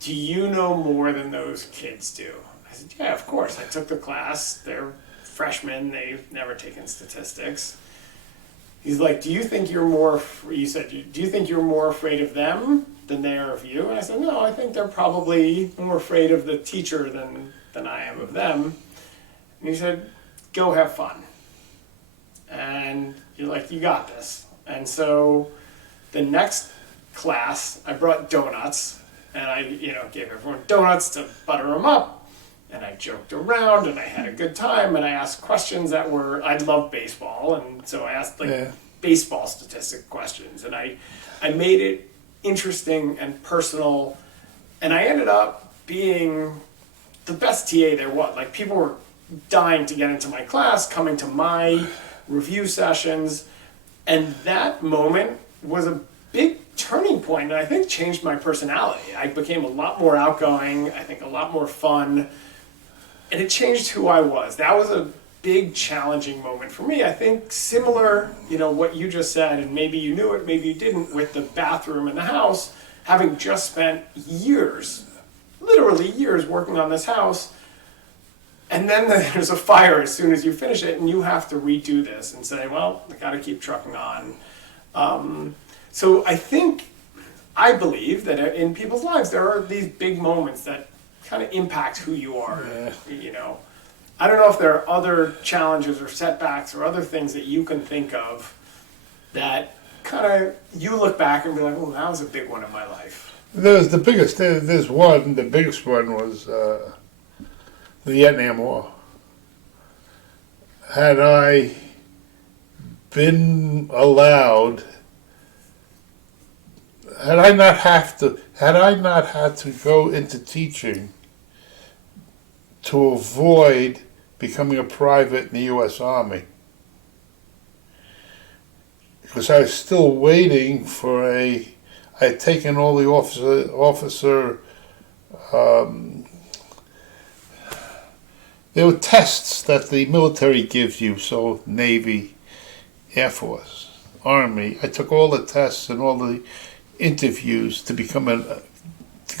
do you know more than those kids do? I said, yeah, of course. I took the class. They're freshmen. They've never taken statistics. He's like, do you think you're more, you said, do you think you're more afraid of them than they are of you? And I said, no, I think they're probably more afraid of the teacher than I am of them. And he said, go have fun. And you're like, you got this. And so the next class, I brought donuts, and I, gave everyone donuts to butter them up, and I joked around, and I had a good time, and I asked questions that were, I love baseball, and so I asked baseball statistic questions, and I made it interesting and personal, and I ended up being the best TA there was. Like, people were dying to get into my class, coming to my review sessions, and that moment was a big turning point, and I think changed my personality. I became a lot more outgoing, I think a lot more fun, and it changed who I was. That was a big challenging moment for me. I think similar, what you just said, and maybe you knew it, maybe you didn't, with the bathroom in the house, having just spent years, literally years working on this house, and then there's a fire as soon as you finish it, and you have to redo this and say, well, I gotta keep trucking on. So I believe that in people's lives, there are these big moments that kind of impact who you are, I don't know if there are other challenges or setbacks or other things that you can think of that kind of, you look back and be like, oh, that was a big one in my life. There's the biggest one was the Vietnam War. Had I been allowed, had I not had to go into teaching to avoid becoming a private in the U.S. Army, because I was still waiting for I had taken all the officer there were tests that the military gives you, so Navy, Air Force, Army. I took all the tests and all the interviews to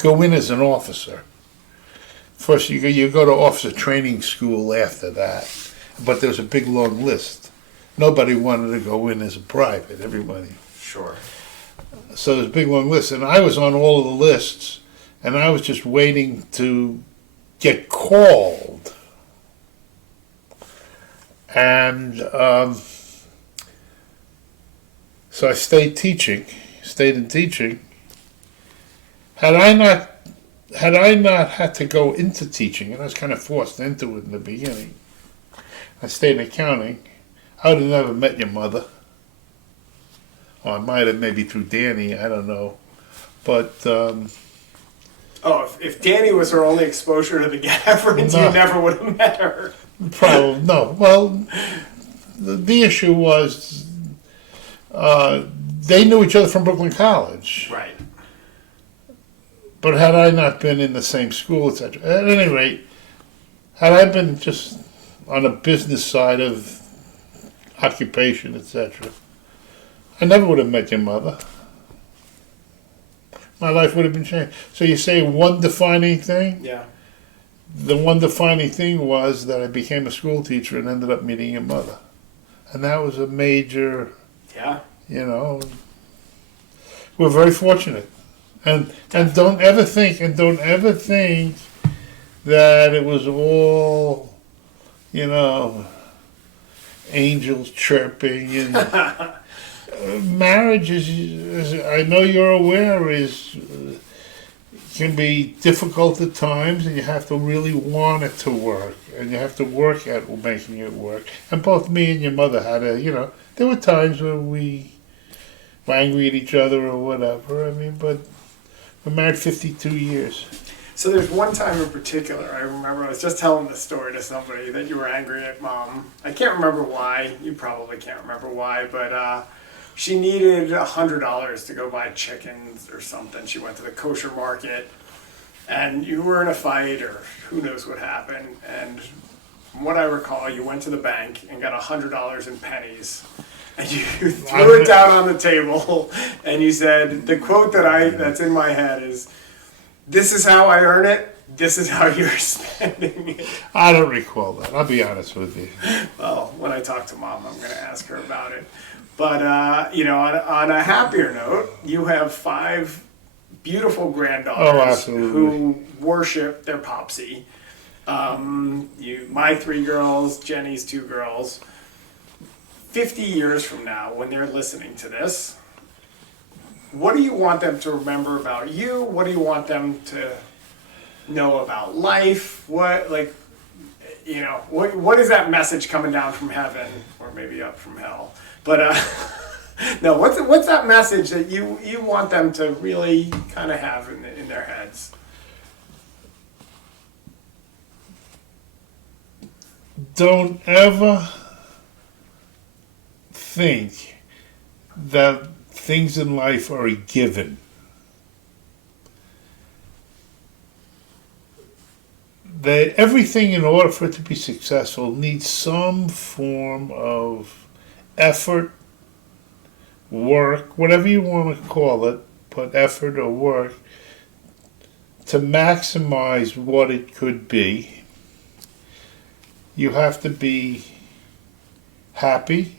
go in as an officer. First, you go to officer training school after that, but there's a big long list. Nobody wanted to go in as a private. Everybody. Sure. So there's a big long list, and I was on all of the lists, and I was just waiting to get called. And so I stayed in teaching. Had I not had to go into teaching, and I was kind of forced into it in the beginning, I stayed in accounting, I would have never met your mother. Or I might have, maybe through Danny, I don't know. But if Danny was her only exposure to the Gavrins, No. you never would have met her. probably no. Well, the issue was they knew each other from Brooklyn College. Right. But had I not been in the same school, etc. At any rate, had I been just on the business side of occupation, etc., I never would have met your mother. My life would have been changed. So you say one defining thing? Yeah. The one defining thing was that I became a school teacher and ended up meeting your mother. And that was a major, Yeah. We're very fortunate. And don't ever think that it was all, you know, angels chirping, and marriage is, I know you're aware, is can be difficult at times, and you have to really want it to work, and you have to work at making it work. And both me and your mother had there were times when we were angry at each other or whatever. I mean, but we're married 52 years. So there's one time in particular, I remember I was just telling the story to somebody that you were angry at Mom. I can't remember why. You probably can't remember why, but she needed $100 to go buy chickens or something. She went to the kosher market, and you were in a fight, or who knows what happened. And from what I recall, you went to the bank and got $100 in pennies, and you threw it down on the table, and you said, the quote that's in my head is, "This is how I earn it. This is how you're spending it." I don't recall that. I'll be honest with you. Well, when I talk to Mom, I'm going to ask her about it. But, on a happier note, you have 5 beautiful granddaughters who worship their popsy. My 3 girls, Jenny's 2 girls. 50 years from now, when they're listening to this, what do you want them to remember about you? What do you want them to know about life? What is that message coming down from heaven, or maybe up from hell? But no, what's that message that you want them to really kind of have in their heads? Don't ever think that things in life are a given. That everything, in order for it to be successful, needs some form of effort, work, whatever you want to call it, but effort or work to maximize what it could be. You have to be happy.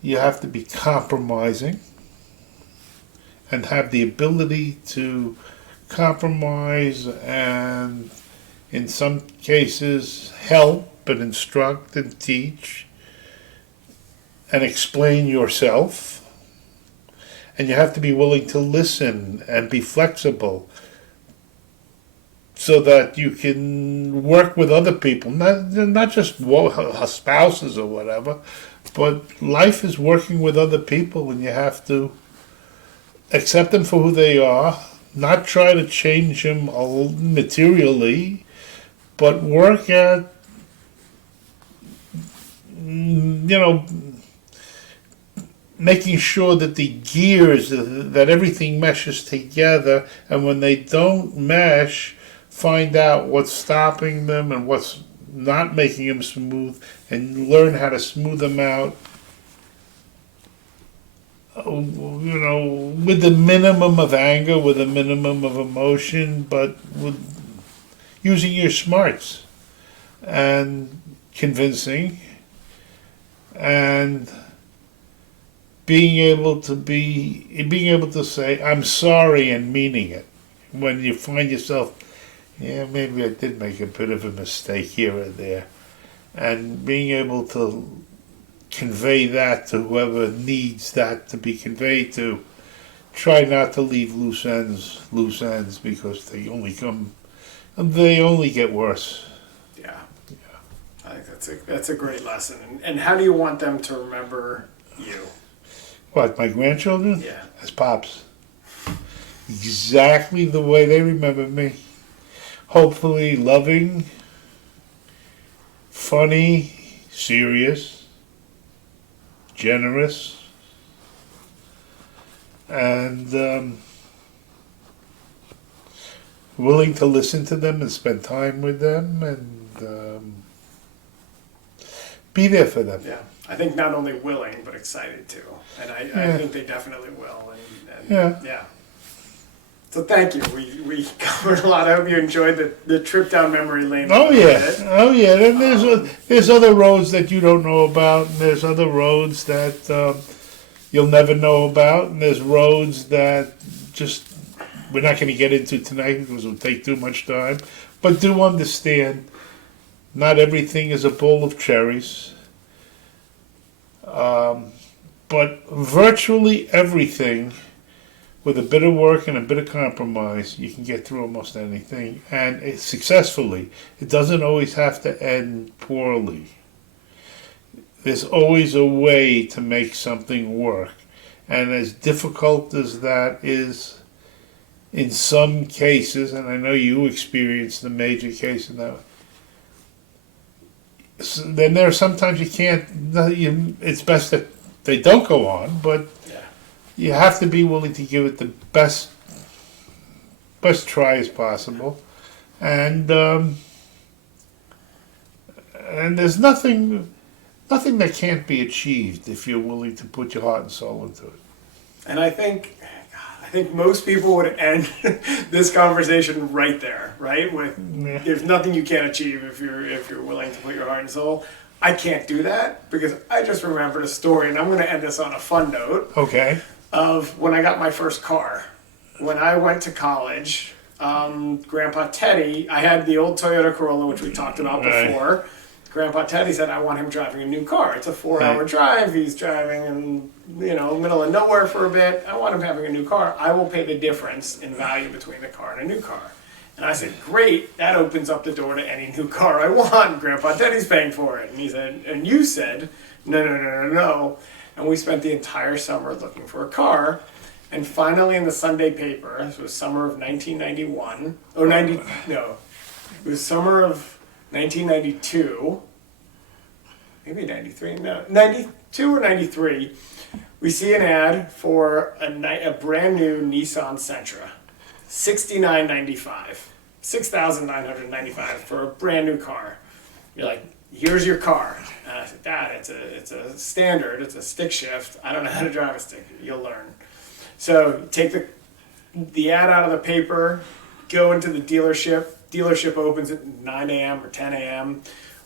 You have to be compromising and have the ability to compromise and, in some cases, help and instruct and teach and explain yourself. And you have to be willing to listen and be flexible so that you can work with other people, not just spouses or whatever, but life is working with other people, and you have to accept them for who they are, not try to change them materially, but work at, making sure that the gears, that everything meshes together, and when they don't mesh, find out what's stopping them and what's not making them smooth, and learn how to smooth them out, with the minimum of anger, with a minimum of emotion, but with using your smarts and convincing and being able to say, "I'm sorry," and meaning it. When you find yourself, maybe I did make a bit of a mistake here or there, and being able to convey that to whoever needs that to be conveyed to. Try not to leave loose ends, because they only get worse. Yeah. I think that's a great lesson. And how do you want them to remember you? What, my grandchildren? Yeah. As Pops. Exactly the way they remember me. Hopefully loving, funny, serious, generous, and willing to listen to them and spend time with them and be there for them. Yeah. I think not only willing, but excited too. And I think they definitely will. And yeah. So thank you. We covered a lot. I hope you enjoyed the trip down memory lane. Oh yeah. And there's other roads that you don't know about, and there's other roads that you'll never know about, and there's roads that just we're not going to get into tonight because it will take too much time. But do understand Not everything is a bowl of cherries. But virtually everything, with a bit of work and a bit of compromise, you can get through almost anything, and successfully. It doesn't always have to end poorly. There's always a way to make something work. And as difficult as that is in some cases, and I know you experienced the major case in that, then there are sometimes you can't, it's best that they don't go on, but you have to be willing to give it the best try as possible. And there's nothing that can't be achieved if you're willing to put your heart and soul into it. And I think most people would end this conversation right there, right? With there's nothing you can't achieve if you're willing to put your heart and soul. I can't do that because I just remembered a story, and I'm going to end this on a fun note. Okay. Of when I got my first car. When I went to college, Grandpa Teddy, I had the old Toyota Corolla, which we talked about before. Grandpa Teddy said, I want him driving a new car. It's a 4-hour drive. He's driving in, middle of nowhere for a bit. I want him having a new car. I will pay the difference in value between the car and a new car. And I said, great, that opens up the door to any new car I want. Grandpa Teddy's paying for it. And he said, and you said, no. And we spent the entire summer looking for a car. And finally in the Sunday paper, this was summer of 1991, it was summer of 1992, maybe 93, no, 92 or 93, we see an ad for a brand new Nissan Sentra, $69.95, $6,995 for a brand new car. You're like, here's your car. And I said, Dad, it's a standard, it's a stick shift. I don't know how to drive a stick. You'll learn. So take the ad out of the paper, go into the dealership. Dealership opens at 9 a.m. or 10 a.m.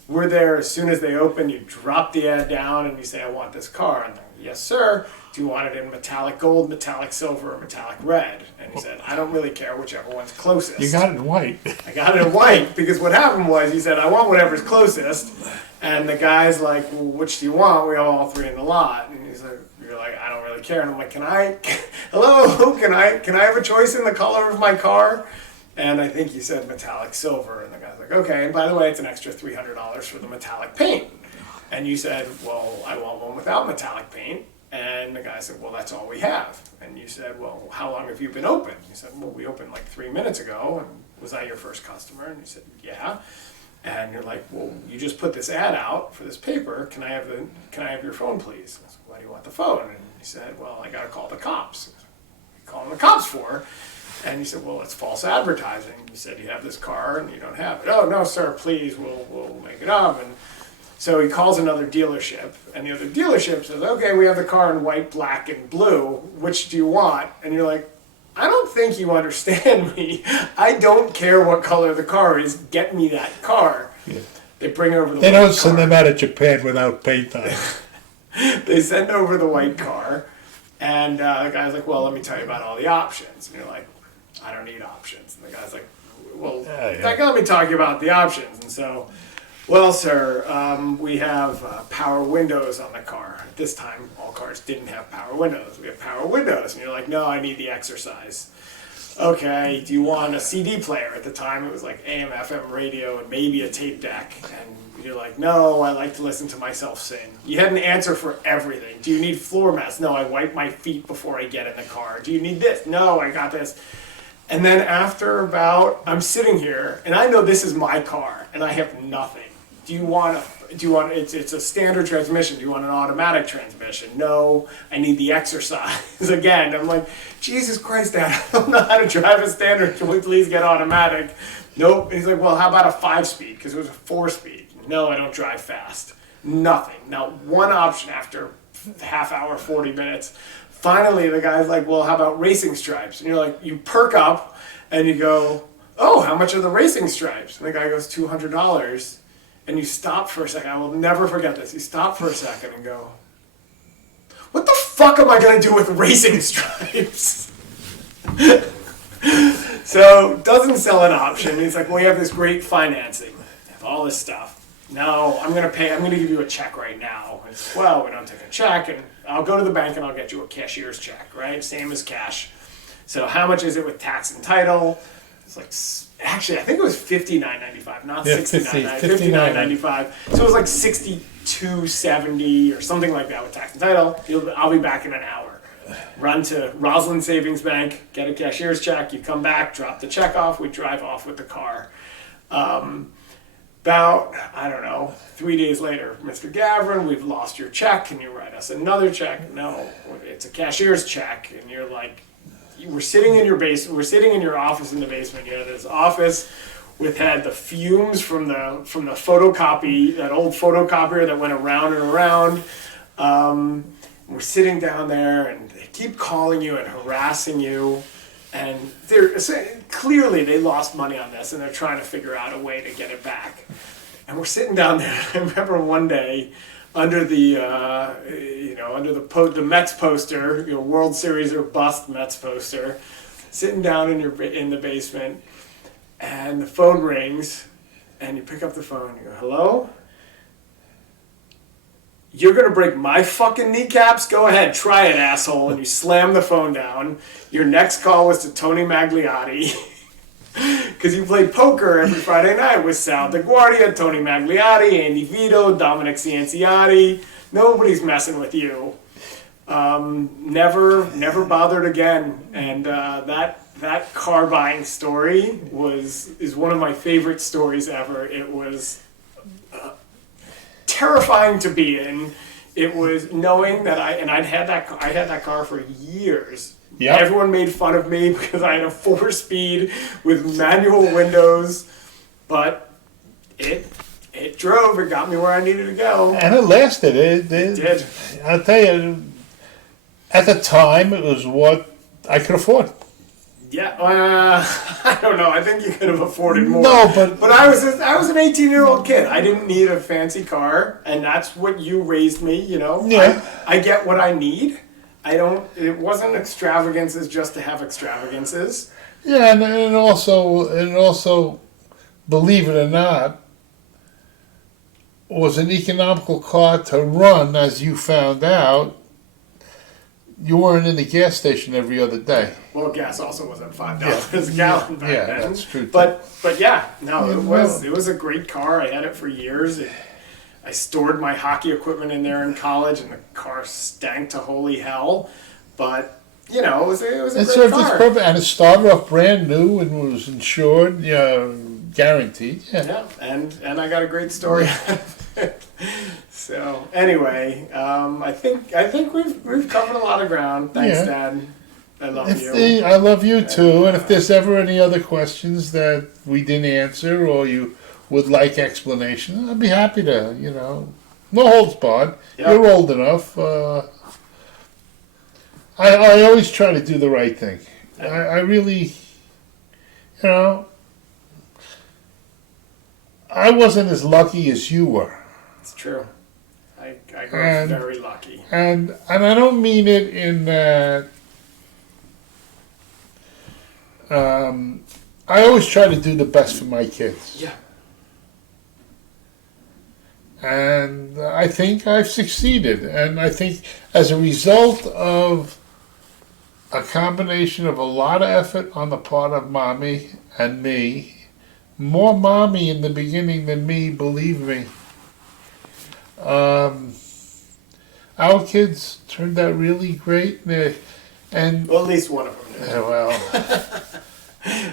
We're there as soon as they open. You drop the ad down and you say, I want this car. And they're, yes, sir. Do you want it in metallic gold, metallic silver, or metallic red? And he said, I don't really care, whichever one's closest. You got it in white. I got it in white because what happened was he said, I want whatever's closest. And the guy's like, well, which do you want? We have all three in the lot. And he's like, you're like, I don't really care. And I'm like, hello, can I have a choice in the color of my car? And I think you said metallic silver, and the guy's like, okay, and by the way, it's an extra $300 for the metallic paint. And you said, well, I want one without metallic paint. And the guy said, well, that's all we have. And you said, well, how long have you been open? You said, well, we opened like 3 minutes ago, and was I your first customer? And you said, yeah. And you're like, well, you just put this ad out for this paper. Can I have your phone, please? I said, why do you want the phone? And he said, well, I got to call the cops. What are you calling the cops for? And you said, well, it's false advertising. You said you have this car and you don't have it. Oh, no, sir, please, we'll make it up. And so he calls another dealership, and the other dealership says, okay, we have the car in white, black, and blue. Which do you want? And you're like, I don't think you understand me. I don't care what color the car is. Get me that car. Yeah. They bring over the white car. They don't send them out of Japan without paint on. They send over the white car, and the guy's like, well, let me tell you about all the options. And you're like, I don't need options. And the guy's like, well, let me talk to you about the options. And so, well, sir, we have power windows on the car. At this time, all cars didn't have power windows. We have power windows. And you're like, no, I need the exercise. Okay, do you want a CD player? At the time, it was like AM, FM radio, and maybe a tape deck. And you're like, no, I like to listen to myself sing. You had an answer for everything. Do you need floor mats? No, I wipe my feet before I get in the car. Do you need this? No, I got this. And then after I'm sitting here, and I know this is my car, and I have nothing. It's a standard transmission. Do you want an automatic transmission? No, I need the exercise. Again, I'm like, Jesus Christ, Dad, I don't know how to drive a standard. Can we please get automatic? Nope. He's like, well, how about a 5-speed? Because it was a 4-speed. No, I don't drive fast. Nothing. Not one option after half hour, 40 minutes. Finally, the guy's like, well, how about racing stripes? And you're like, you perk up and you go, oh, how much are the racing stripes? And the guy goes, $200. And you stop for a second. I will never forget this. You stop for a second and go, what the fuck am I going to do with racing stripes? So, doesn't sell an option. He's like, well, we have this great financing. We have all this stuff. no, I'm going to give you a check right now. I said, well, we don't take a check, and I'll go to the bank and I'll get you a cashier's check, right? Same as cash. So how much is it with tax and title? It's like, actually, I think it was $59.95, not $69.95. So it was like $62.70 or something like that with tax and title. I'll be back in an hour. Run to Roslyn Savings Bank, get a cashier's check. You come back, drop the check off. We drive off with the car. About, I don't know, 3 days later, Mr. Gavrin, we've lost your check. Can you write us another check? No, it's a cashier's check. And you're like, we're sitting in your basement. We're sitting in your office in the basement. You know, this office had the fumes from the photocopy, that old photocopier that went around and around. We're sitting down there, and they keep calling you and harassing you. And clearly they lost money on this, and they're trying to figure out a way to get it back. And we're sitting down there. I remember one day, under the the Mets poster, World Series or bust Mets poster, sitting down in the basement, and the phone rings, and you pick up the phone. You go, hello? You're going to break my fucking kneecaps? Go ahead, try it, asshole. And you slam the phone down. Your next call was to Tony Magliotti. Because you played poker every Friday night with Sal DeGuardia, Tony Magliotti, Andy Vito, Dominic Cianciati. Nobody's messing with you. Never bothered again. And that car buying story is one of my favorite stories ever. It was terrifying to be in. It was knowing that I had that car for years. Yep. Everyone made fun of me because I had a 4-speed with manual windows, but it drove. It got me where I needed to go, and it lasted. It did. I'll tell you, at the time, it was what I could afford. Yeah, I don't know. I think you could have afforded more. No, but I was an 18-year-old kid. I didn't need a fancy car, and that's what you raised me. Yeah. I get what I need. It wasn't extravagances just to have extravagances. Yeah, and also, believe it or not, was an economical car to run, as you found out. You weren't in the gas station every other day. Well, gas also wasn't $5 a gallon back then. Yeah, that's true. But yeah, no, it was a great car. I had it for years. I stored my hockey equipment in there in college, and the car stank to holy hell. But it was a great served car. its purpose, and it started off brand new and was insured, guaranteed. Yeah, and I got a great story. So anyway, I think we've covered a lot of ground. Thanks, Dad. I love you. I love you too. And if there's ever any other questions that we didn't answer or you would like explanation, I'd be happy to. No holds barred. Yep. You're old enough. I always try to do the right thing. I really, I wasn't as lucky as you were. It's true. I got very lucky. And I don't mean it in that. I always try to do the best for my kids. Yeah. And I think I've succeeded. And I think as a result of a combination of a lot of effort on the part of Mommy and me, more Mommy in the beginning than me, believe me, our kids turned out really great. And well, at least one of them did. Well,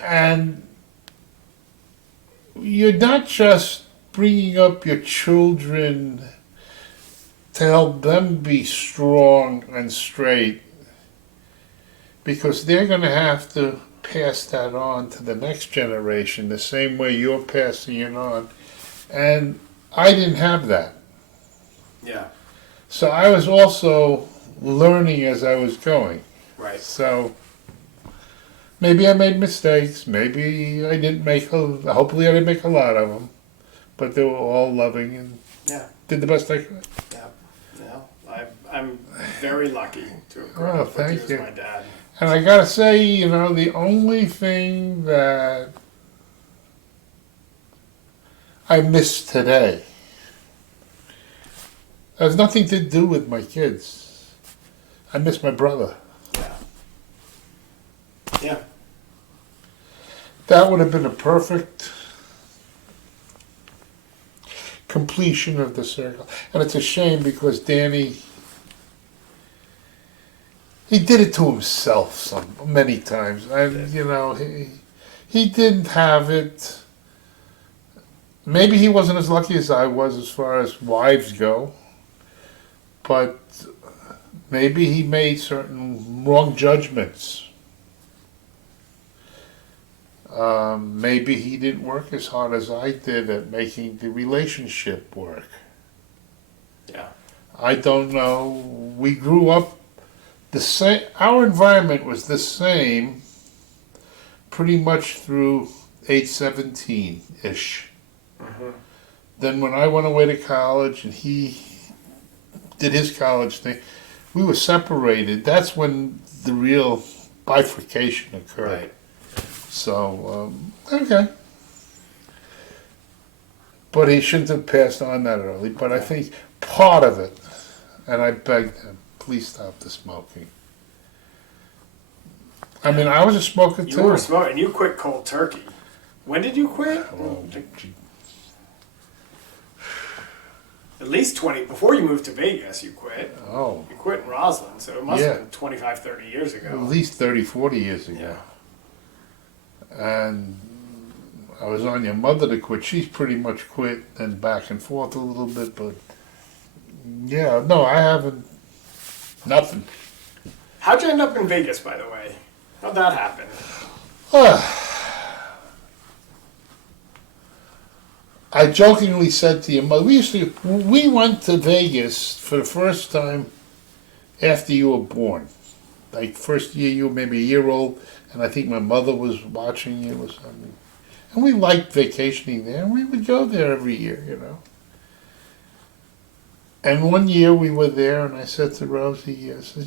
and you're not just bringing up your children to help them be strong and straight, because they're going to have to pass that on to the next generation the same way you're passing it on. And I didn't have that. Yeah. So I was also learning as I was going. Right. So maybe I made mistakes. Maybe I didn't make hopefully I didn't make a lot of them. But they were all loving and did the best I could. Yeah. I'm very lucky to have grown up with you as my dad. And I gotta say, the only thing that I miss today It has nothing to do with my kids. I miss my brother. Yeah. Yeah. That would have been a perfect completion of the circle. And it's a shame because Danny, he did it to himself many times. He didn't have it. Maybe he wasn't as lucky as I was as far as wives go, but maybe he made certain wrong judgments. Maybe he didn't work as hard as I did at making the relationship work. Yeah. I don't know. We grew up the same. Our environment was the same pretty much through age 17-ish. Mm-hmm. Then when I went away to college and he did his college thing, we were separated. That's when the real bifurcation occurred. Right. So, okay. But he shouldn't have passed on that early. But I think part of it, and I begged him, please stop the smoking. I mean, I was a smoker too. You were smoking. You quit cold turkey. When did you quit? At least 20, before you moved to Vegas, you quit. Oh. You quit in Roslyn, so it must have been 25, 30 years ago. At least 30, 40 years ago. Yeah. And I was on your mother to quit. She's pretty much quit and back and forth a little bit, but yeah, no, I haven't. Nothing. How'd you end up in Vegas, by the way? How'd that happen? I jokingly said to your mother, we went to Vegas for the first time after you were born. Like first year, you were maybe a year old, and I think my mother was watching you or something. And we liked vacationing there, and we would go there every year, And one year we were there, and I said to Rosie, I said,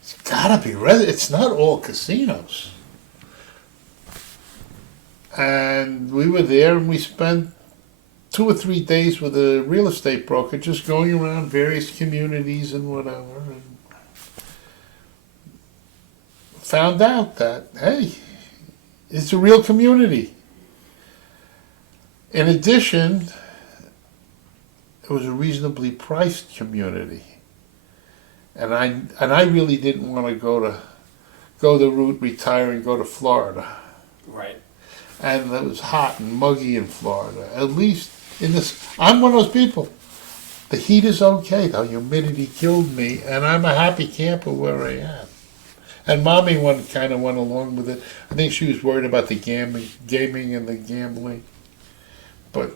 it's gotta be, it's not all casinos. And we were there, and we spent 2 or 3 days with a real estate broker, just going around various communities and whatever, and found out that, hey, it's a real community. In addition, it was a reasonably priced community. And I really didn't want to go the route, retire and go to Florida. Right. And it was hot and muggy in Florida. At least I'm one of those people. The heat is okay, the humidity killed me, and I'm a happy camper where I am. And Mommy kind of went along with it. I think she was worried about the gaming and the gambling. But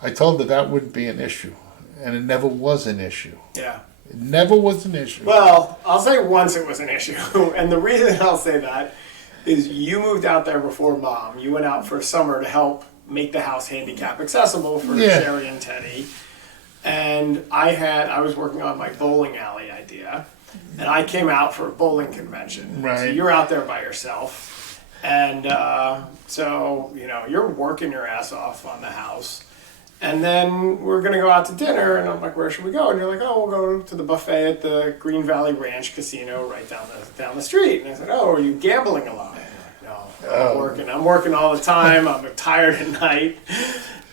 I told her that wouldn't be an issue, and it never was an issue. Yeah. It never was an issue. Well, I'll say once it was an issue, and the reason I'll say that is you moved out there before Mom. You went out for a summer to help make the house handicap accessible for Sherry and Teddy. And I was working on my bowling alley idea, and I came out for a bowling convention. Right. So you're out there by yourself, and so you're working your ass off on the house. And then we're going to go out to dinner, and I'm like, where should we go? And you're like, oh, we'll go to the buffet at the Green Valley Ranch Casino right down the street. And I said, oh, are you gambling a lot? No, I'm working. I'm working all the time. I'm tired at night.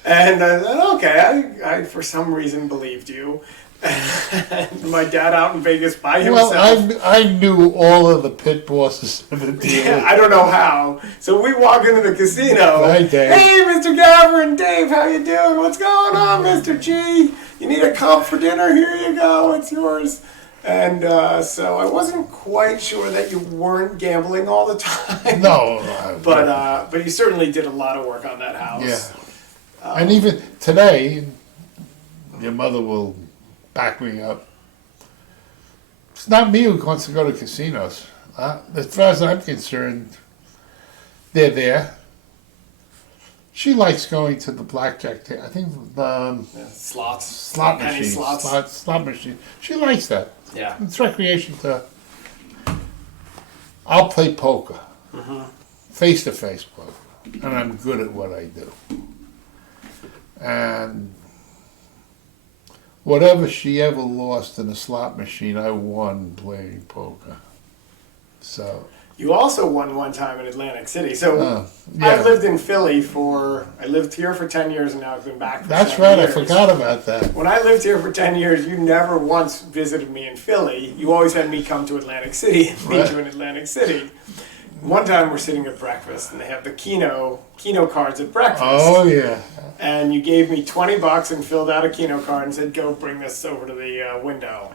And I said, okay, I for some reason believed you. And my dad out in Vegas by himself. Well, I knew all of the pit bosses in the deal. Yeah, I don't know how. So we walk into the casino. Hi, Dave. Hey, Mr. Gavrin, Dave, how you doing? What's going on, Mr. G? You need a comp for dinner? Here you go. It's yours. And so I wasn't quite sure that you weren't gambling all the time. No. But you certainly did a lot of work on that house. Yeah. And even today, your mother will back me up. It's not me who wants to go to casinos. As far as I'm concerned, they're there. She likes going to the blackjack. I think Slots. Slot Penny machines. slots. Slot machine. She likes that. Yeah. It's recreation to her. I'll play poker. Face-to-face poker. And I'm good at what I do. And whatever she ever lost in a slot machine, I won playing poker. So. You also won one time in Atlantic City. So Yeah. I've lived in Philly I lived here for 10 years and now I've been back for That's 7 right, years. I forgot about that. When I lived here for 10 years, you never once visited me in Philly. You always had me come to Atlantic City and meet Right. you in Atlantic City. One time we're sitting at breakfast and they have the Keno cards at breakfast. Oh, yeah. And you gave me $20 and filled out a Keno card and said, "Go bring this over to the window."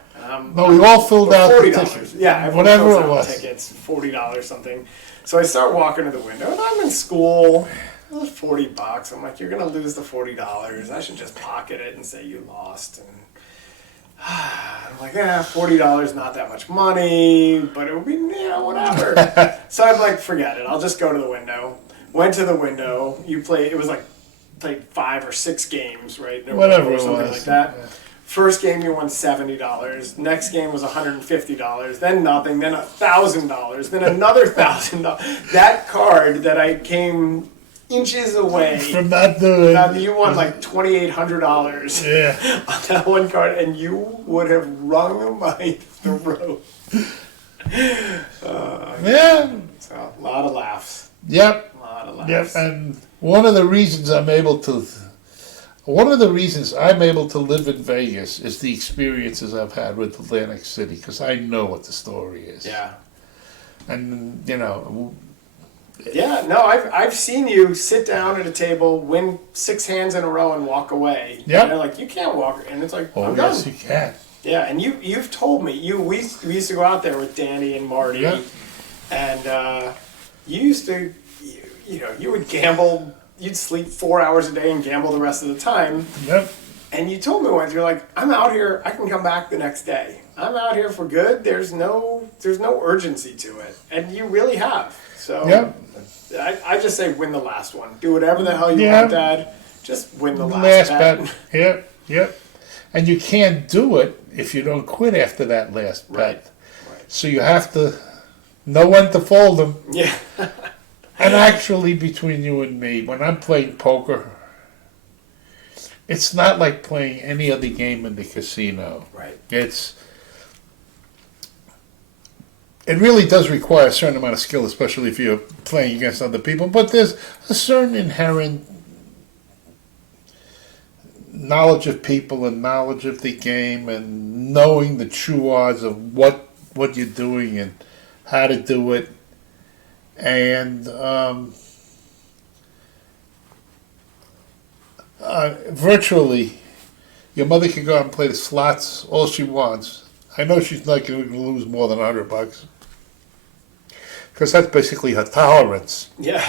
No, we all filled out the $40. ticket. Yeah, everyone Whatever fills it out was. tickets, $40 something. So I start walking to the window and I'm in school. It was $40. I'm like, "You're gonna lose the $40. I should just pocket it and say you lost." And I'm like, $40 not that much money, but it would be, whatever. So I'm like, forget it. I'll just go to the window. Went to the window. You play. It was like played 5 or 6 games, right? In a row Whatever or it something was. like that. Yeah. First game you won $70. Next game was $150. Then nothing. Then $1,000. Then another $1,000. That card that I came inches away From not doing you won like $2,800 Yeah. on that one card, and you would have wrung my throat. Yeah. So a lot of laughs. Yep. A lot of laughs. Yep. And one of the reasons I'm able to live in Vegas is the experiences I've had with Atlantic City, because I know what the story is. Yeah. And Yeah, no, I've seen you sit down at a table, win 6 hands in a row, and walk away. Yep. And they're like, you can't walk, and it's like, oh I'm yes, done. you can. Yeah, and you've told me we used to go out there with Danny and Marty, Yep. and you used to, you would gamble. You'd sleep 4 hours a day and gamble the rest of the time. Yep. And you told me once, you're like, I'm out here. I can come back the next day. I'm out here for good. There's no urgency to it, and you really have. So. Yep. I just say win the last one. Do whatever the hell you Yeah. want, Dad. Just win the last bet. Yep. Yep. And you can't do it if you don't quit after that last bet. Right. So you have to know when to fold them. Yeah. And actually, between you and me, when I'm playing poker, it's not like playing any other game in the casino. Right. It really does require a certain amount of skill, especially if you're playing against other people. But there's a certain inherent knowledge of people and knowledge of the game and knowing the true odds of what you're doing and how to do it. And virtually, your mother can go out and play the slots all she wants. I know she's not going to lose more than $100, because that's basically her tolerance. Yeah.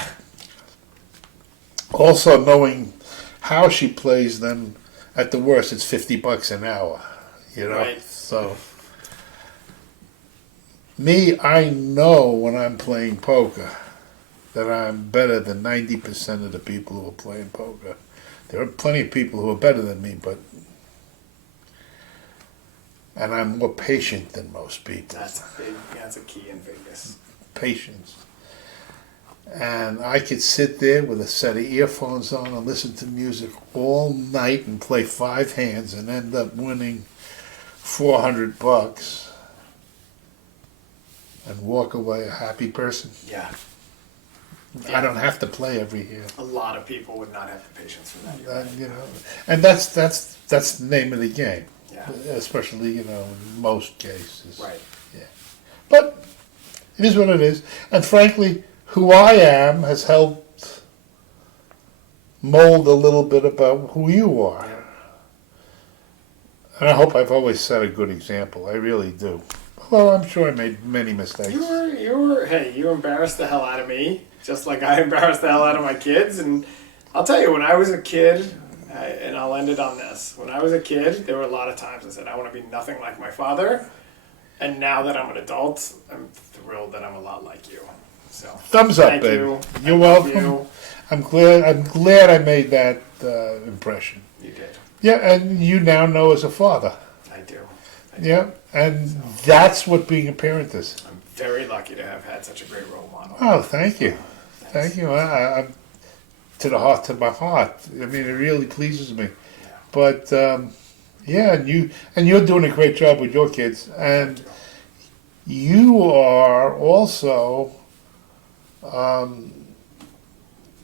Also, knowing how she plays, then at the worst, it's $50 an hour. Right. So, me, I know when I'm playing poker that I'm better than 90% of the people who are playing poker. There are plenty of people who are better than me, and I'm more patient than most people. That's a key in Vegas. Patience. And I could sit there with a set of earphones on and listen to music all night and play 5 hands and end up winning $400 and walk away a happy person. Yeah. I don't have to play every year. A lot of people would not have the patience for that. You're right. And that's the name of the game. Yeah. Especially, in most cases. Right. Yeah. But it is what it is. And frankly, who I am has helped mold a little bit about who you are. Yeah. And I hope I've always set a good example. I really do. Although I'm sure I made many mistakes. You embarrassed the hell out of me, just like I embarrassed the hell out of my kids. And I'll tell you, when I was a kid, and I'll end it on this. When I was a kid, there were a lot of times I said, I want to be nothing like my father. And now that I'm an adult, I'm thrilled that I'm a lot like you. So Thumbs up, thank baby. you. You're I love welcome. you. I'm glad I made that impression. You did. Yeah, and you now know as a father. I do. Yeah, and that's what being a parent is. I'm very lucky to have had such a great role model. Oh, thank you. Thanks. Thank you. to the heart, to my heart. I mean, it really pleases me. But yeah, and you're doing a great job with your kids, and you are also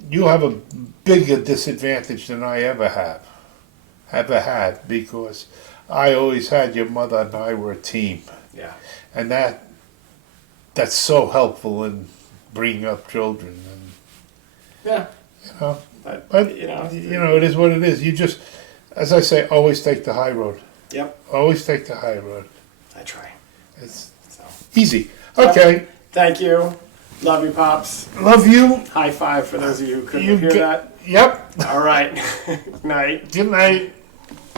you have a bigger disadvantage than I ever had, because I always had your mother and I were a team, Yeah. and that's so helpful in bringing up children. And Yeah. you know, But, but you know. it is what it is. You just, as I say, always take the high road. Yep. Always take the high road. I try. It's So. easy. Okay. Thank you. Love you, pops. Love you. High five for those of you who couldn't You hear get- that. Yep. All right. Night. Good night.